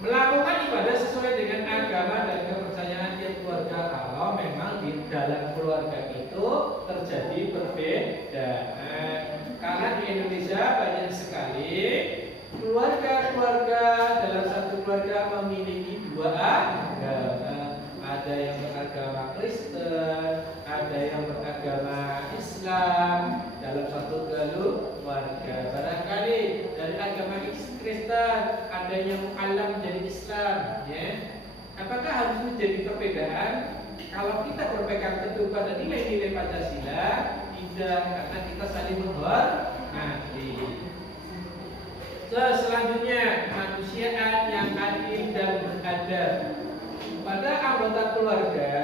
Melakukan ibadah sesuai dengan agama dan kepercayaan tiap keluarga kalau memang di dalam keluarga itu terjadi perbedaan. Karena di Indonesia banyak sekali keluarga-keluarga dalam satu keluarga memiliki dua agama. Ada yang beragama Kristen, ada yang beragama Islam dalam satu keluarga. Barangkali dari agama Kristen ada yang mu'allam menjadi Islam ya. Apakah harus menjadi perbedaan? Kalau kita berpegang teguh pada nilai-nilai Pancasila, tidak, karena kita saling menghormati. Selanjutnya, kemanusiaan yang adil dan beradab. Pada anggota keluarga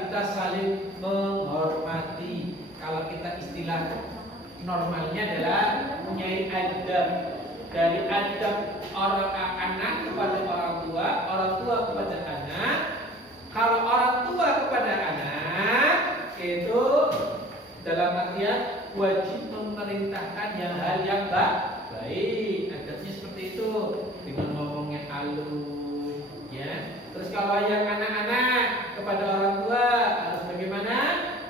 kita saling menghormati. Kalau kita istilah normalnya adalah punya adab. Dari adab orang anak kepada orang tua kepada anak. Kalau orang tua kepada anak itu dalam artian wajib memerintahkan hal yang baik. Adabnya seperti itu, dengan ngomongnya halus, ya. Terus kalau yang anak-anak kepada orang tua harus bagaimana?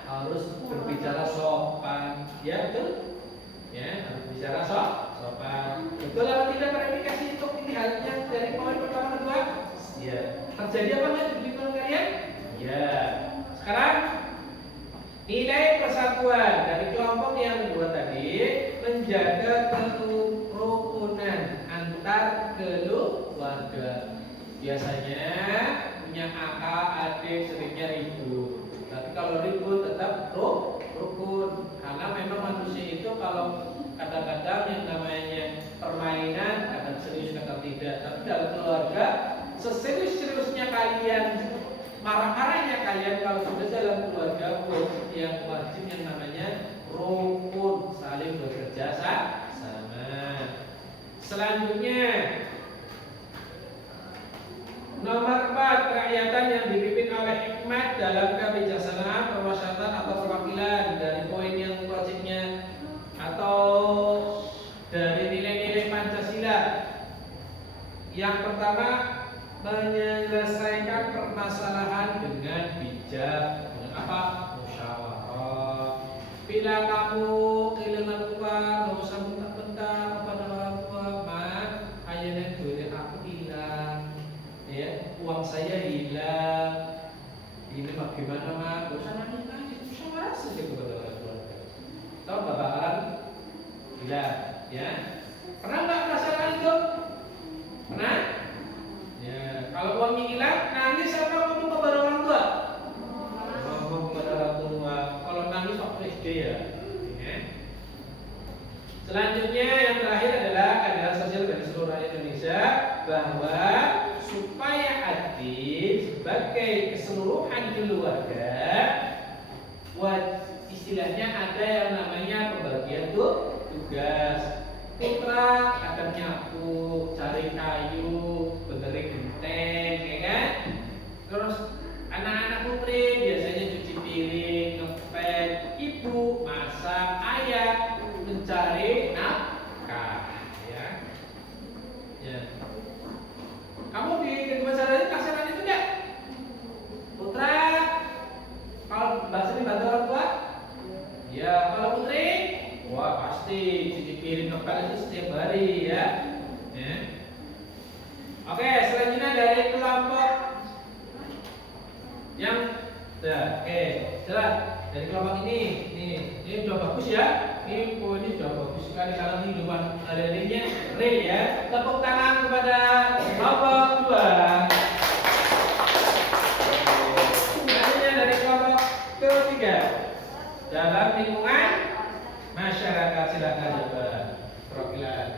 Harus berbicara sopan, ya betul? Ya, harus bicara sopan. Betul atau tidak verifikasi untuk ini yang dari poin pertama kedua? Ya. Terjadi apa nggak di lingkungan kalian? Ya. Sekarang nilai persatuan dari kelompok yang kedua tadi menjaga kerukunan antar keluarga. Biasanya punya kakak, adik seringnya ribut. Tapi kalau ribut tetap rukun. Karena memang manusia itu kalau kadang-kadang yang namanya permainan kadang serius kadang tidak. Tapi dalam keluarga seserius-seriusnya kalian, marah-marahnya kalian, kalau sudah dalam keluarga yang wajib yang namanya rukun, saling bekerja sama. Selanjutnya nomor 4, kerakyatan yang dipimpin oleh hikmat dalam kebijaksanaan, perwasyatan atau perwakilan. Dari poin yang wajibnya atau dari nilai-nilai Pancasila. Yang pertama, menyelesaikan permasalahan dengan bijak. Dengan apa? Musyawarah. Bila kamu kehilangan uang, nggak usah bentak-bentak kepada orang tua, "Mak, ayahnya duit aku hilang, ya, uang saya hilang. Ini bagaimana, Mak?" Nggak usah nangis, musyawarah saja kepada orang tua. Tahu nggak bakalan hilang, ya? Pernah nggak merasakan itu? Pernah? Ya, kalau uangnya hilang, nangis apa ngomong kepada orang tua? Ngomong kepada orang tua. Kalau nangis waktu SD ya. Selanjutnya yang terakhir adalah keadilan sosial bagi seluruh rakyat Indonesia, bahwa supaya adil sebagai keseluruhan keluarga, istilahnya ada yang namanya pembagian tugas. Putra akan nyapu, cari kayu, benerin genteng, ya kan? Terus anak-anak putri biasanya cuci piring, ngepel, ibu masak, ayah mencari nafkah, ya. Ya. Kamu di kedua cara ini melaksanakan itu enggak? Putra, kalau bahasa ini bantu orang tua? Ya, kalau putri, wah pasti cuci piring ngepel itu setiap hari, ya. Ya. Oke, selanjutnya dari kelompok yang oke, jelas dari kelompok ini sudah bagus ya. Ini sudah bagus sekali kalau ini depan adanya real ya. Tepuk tangan kepada kelompok 2. Selanjutnya dari kelompok ketiga dalam lingkungan masyarakat, silakan coba perwakilan.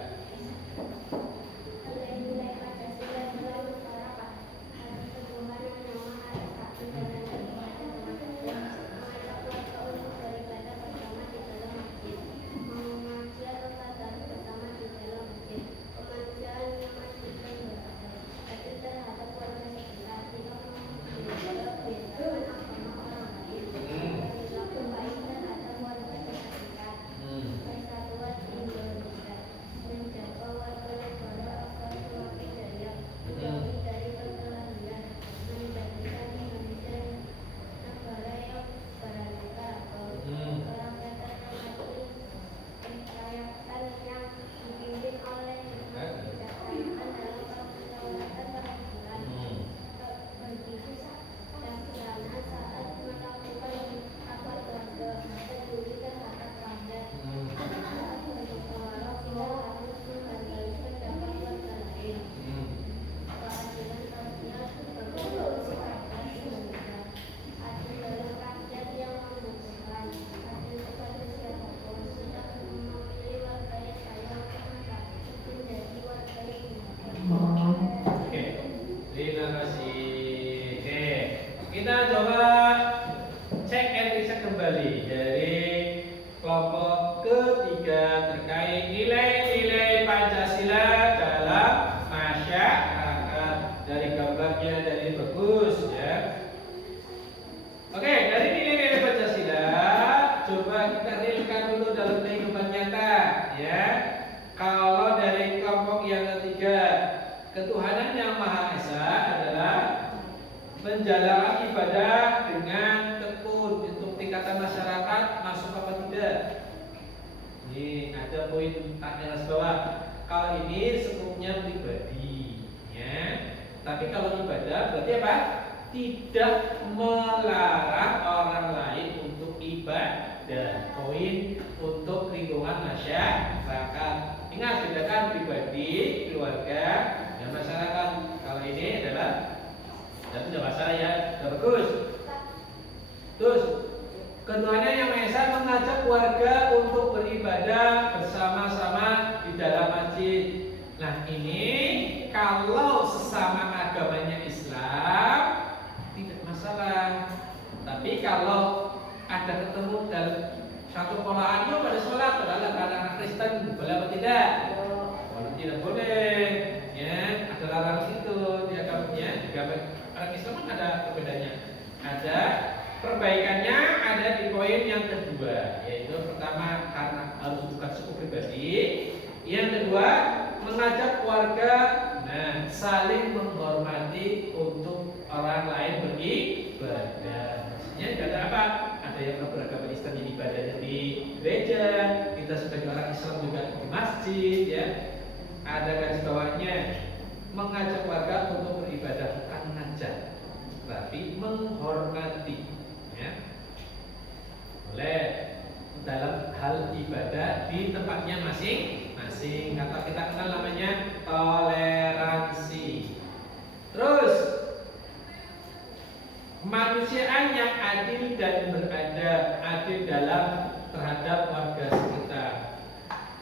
Kita coba cek and recheck kembali dari kelompok ketiga terkait nilai-nilai Pancasila dalam masyarakat. Dari gambarnya dari bagus ya. Oke, dari nilai-nilai Pancasila coba kita realkan dulu dalam kehidupan nyata ya. Kalau dari kelompok yang ketiga, ketuhanan yang Maha Esa adalah menjalankan ibadah dengan tekun. Untuk tingkatan masyarakat masuk apa tidak? Ini ada poin tanya bawah. Kalau ini skupnya pribadi, ya. Tapi kalau ibadah berarti apa? Tidak melarang orang lain untuk ibadah. Poin untuk lingkungan masyarakat. Ingat, bedakan pribadi, keluarga, dan masyarakat. Kalau ini adalah, dan tidak masalah ya, sudah bagus. Terus keduanya yang Maha Esa mengajak warga untuk beribadah bersama-sama di dalam masjid. Nah, ini kalau sesama agamanya Islam tidak masalah. Tapi kalau ada ketemu dalam satu sekolahan, yuk pada sholat, padahal ada anak Kristen, boleh apa tidak? Tidak boleh. Ya, ada larangan itu di agamanya. Orang Islam kan ada perbedaannya. Ada perbaikannya, ada di poin yang kedua, yaitu pertama karena harus bukan suku pribadi. Yang kedua, mengajak warga saling menghormati untuk orang lain beribadah. Maksudnya ada apa? Ada yang beragama Islam yang ibadahnya di gereja, kita sebagai orang Islam juga di masjid, ya. Ada garis bawahnya, mengajak warga untuk beribadah, bukan mengajak, tapi menghormati, ya. Boleh dalam hal ibadah di tempatnya masing-masing. Kata kita kenal namanya toleransi. Terus kemanusiaan yang adil dan beradab, adil dalam terhadap warga sekitar.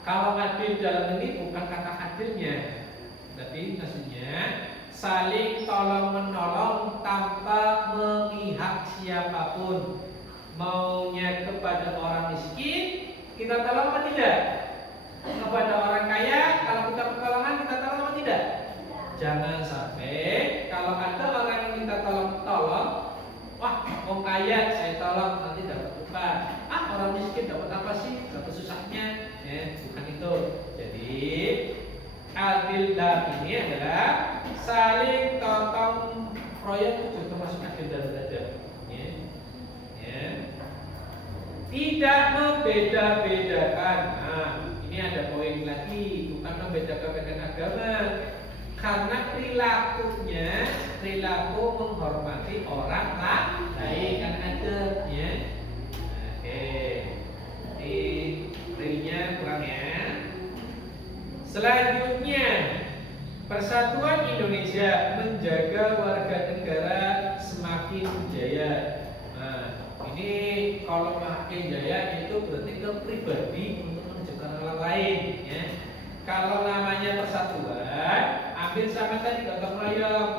Kalau adil dalam ini bukan kata adilnya, tapi maksudnya saling tolong menolong tanpa memihak siapapun. Maunya kepada orang miskin, kita tolong atau tidak? Kepada orang kaya, kalau kita pertolongan, kita tolong atau tidak? Jangan sampai kalau ada orang yang minta tolong, wah, mau kaya saya tolong nanti dapat upah. Orang miskin dapat apa sih? Dapat susahnya. Bukan itu. Jadi adil dalam ini adalah saling tolong proyek itu termasuk adil dalam adab. Tidak membeda-bedakan. Ini ada poin lagi, bukan membeda-bedakan agama. Karena perilaku menghormati orang lain kan ada, ya. Oke. Di realnya kurang ya. Selanjutnya, Persatuan Indonesia menjaga warga negara semakin jaya. Ini kalau makin jaya itu berarti ke pribadi untuk menunjukkan orang lain, ya. Kalau namanya persatuan, ambil sama tadi gotong royong,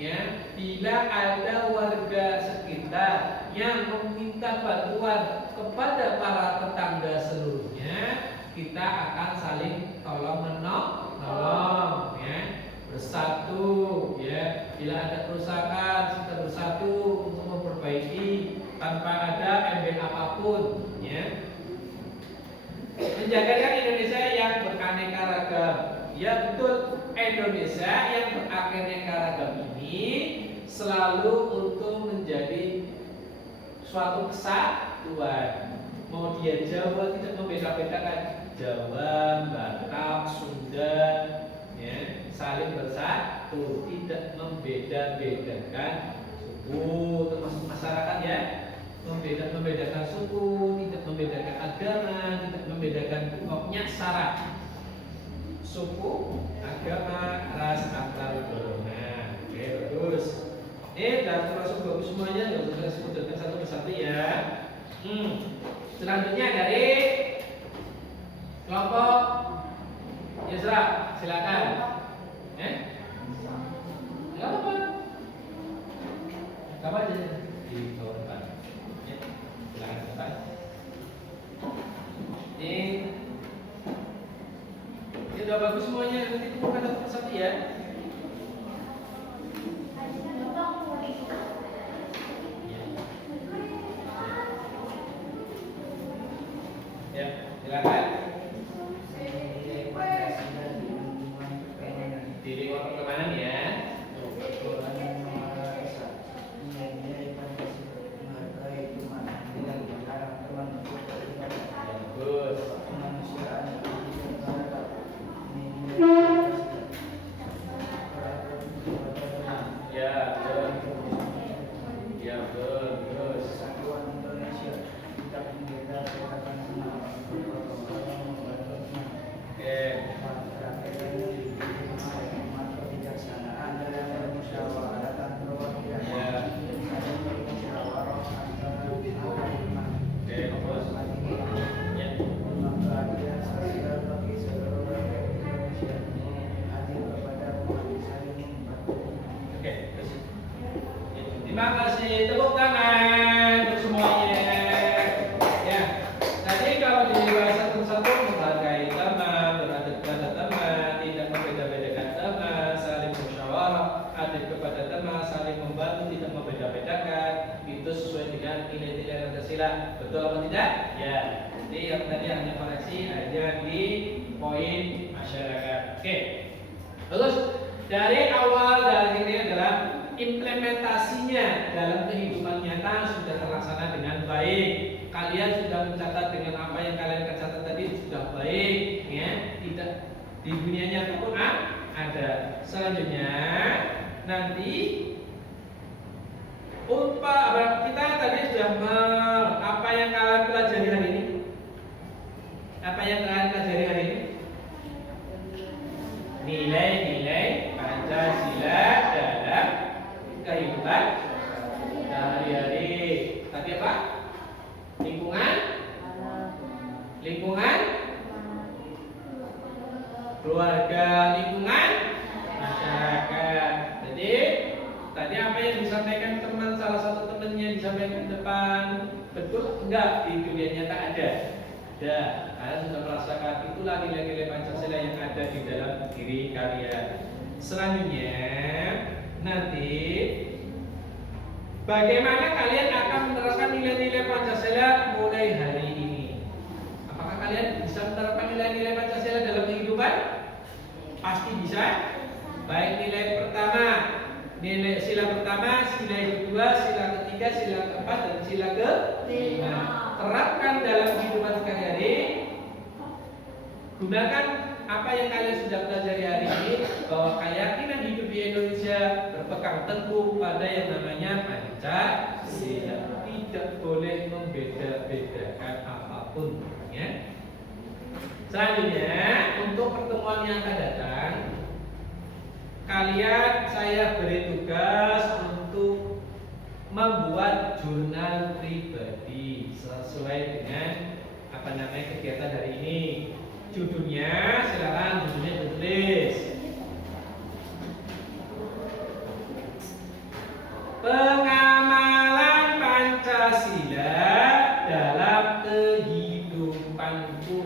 ya. Bila ada warga sekitar yang meminta bantuan kepada para tetangga seluruhnya, kita akan saling tolong menolong, ya. Bersatu, ya. Bila ada kerusakan, kita bersatu untuk memperbaiki tanpa ada embel apapun, ya. Menjagakan Indonesia yang beraneka ragam. Ya betul, Indonesia yang beraneka ragam ini selalu untuk menjadi suatu kesatuan. Mau dia Jawa tidak membeda-bedakan, Jawa, Batak, Sunda, ya, saling bersatu, tidak membeda-bedakan suku, termasuk masyarakat, ya. Membedakan suku, tidak membedakan agama, tidak membedakan pokoknya syarat suku, agama, ras, antar golongan. Oke, bagus. Dan termasuk bagus semuanya, nggak usah sebutkan satu persatu, ya. Selanjutnya dari kelompok Yusra, silakan. Nggak apa-apa. Apa aja di bawah depan. Silakan depan. Ini udah bagus semuanya. Nanti temukan satu persatu, ya. Ya, silakan. Di lingkungan pertemanan, ya. Pancasila. Betul apa tidak? Ya. Jadi yang tadi hanya koreksi aja di poin masyarakat. Oke. Terus dari awal dari ini adalah implementasinya dalam kehidupan nyata sudah terlaksana dengan baik. Kalian sudah mencatat dengan apa yang kalian catat tadi sudah baik, ya. Tidak di dunia nyata pun ada. Selanjutnya nanti kita tadi sudah apa yang kalian pelajari hari ini? Apa yang kalian pelajari hari ini? Nilai-nilai Pancasila dalam kehidupan sehari-hari. Tadi apa? Lingkungan, keluarga, lingkungan, masyarakat. Jadi tadi apa yang disampaikan teman, salah satu temannya disampaikan di depan, betul enggak di dunia nyata ada? Ada. Kalian sudah merasakan itulah nilai-nilai Pancasila yang ada di dalam diri kalian. Selanjutnya nanti bagaimana kalian akan menerapkan nilai-nilai Pancasila mulai hari ini? Apakah kalian bisa menerapkan nilai-nilai Pancasila dalam kehidupan? Pasti bisa. Baik nilai pertama, nilai sila pertama, sila kedua, sila ketiga, sila keempat, dan sila kelima. Terapkan dalam kehidupan sehari-hari. Gunakan apa yang kalian sudah pelajari hari ini, bahwa keyakinan hidup di Indonesia berpegang teguh pada yang namanya Pancasila. Tidak boleh membeda-bedakan apapun, ya. Selanjutnya untuk pertemuan yang akan datang, saya beri tugas untuk membuat jurnal pribadi sesuai dengan kegiatan hari ini. Judulnya silakan ditulis. Pengamalan Pancasila dalam kehidupanku.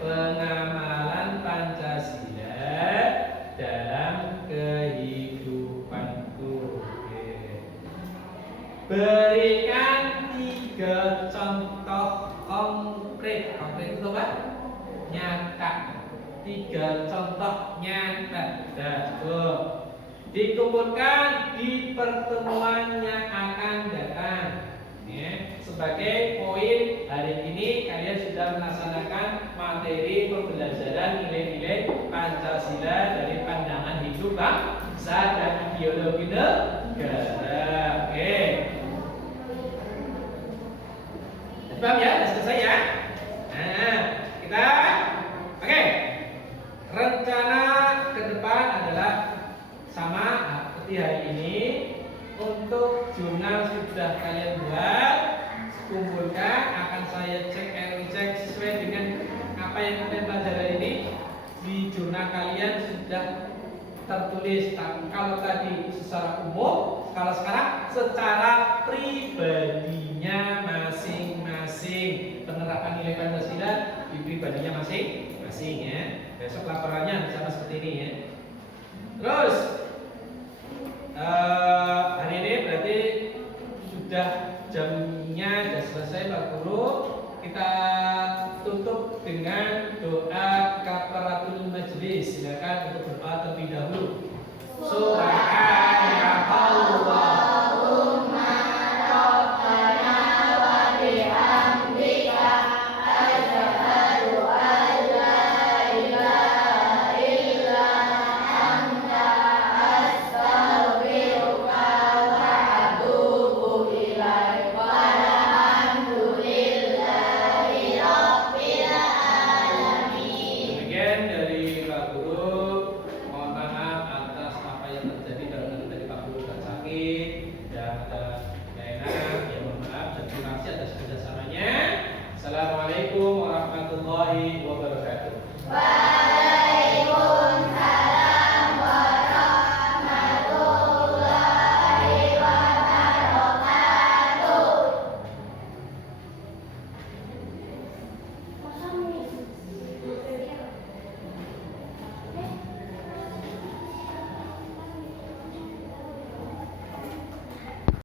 Pengamalan Pancasila dalam kehidupanku. Berikan 3 contoh konkret. Konkret itu apa? Nyata. 3 contoh nyata. Dikumpulkan di pertemuan yang akan datang, ya. Sebagai poin hari ini kalian sudah melaksanakan materi pembelajaran nilai-nilai Pancasila dari pandangan hidup bangsa dan ideologi negara. Oke. Paham ya? Sudah selesai ya? Nah, kita oke. Rencana ke depan adalah sama seperti hari ini. Untuk jurnal sudah kalian buat, kumpulkan, akan saya cek sesuai dengan apa yang kalian pelajari ini. Di jurnal kalian sudah tertulis. Kalau tadi secara umum, kalau sekarang secara pribadinya masing-masing. Penerapan nilai Pancasila di pribadinya masing-masing, ya. Besok laporannya sama seperti ini, ya. Terus hari ini berarti sudah jamnya sudah selesai 40. Kita tutup dengan doa kafaratul majlis. Silakan untuk berdoa terlebih dahulu.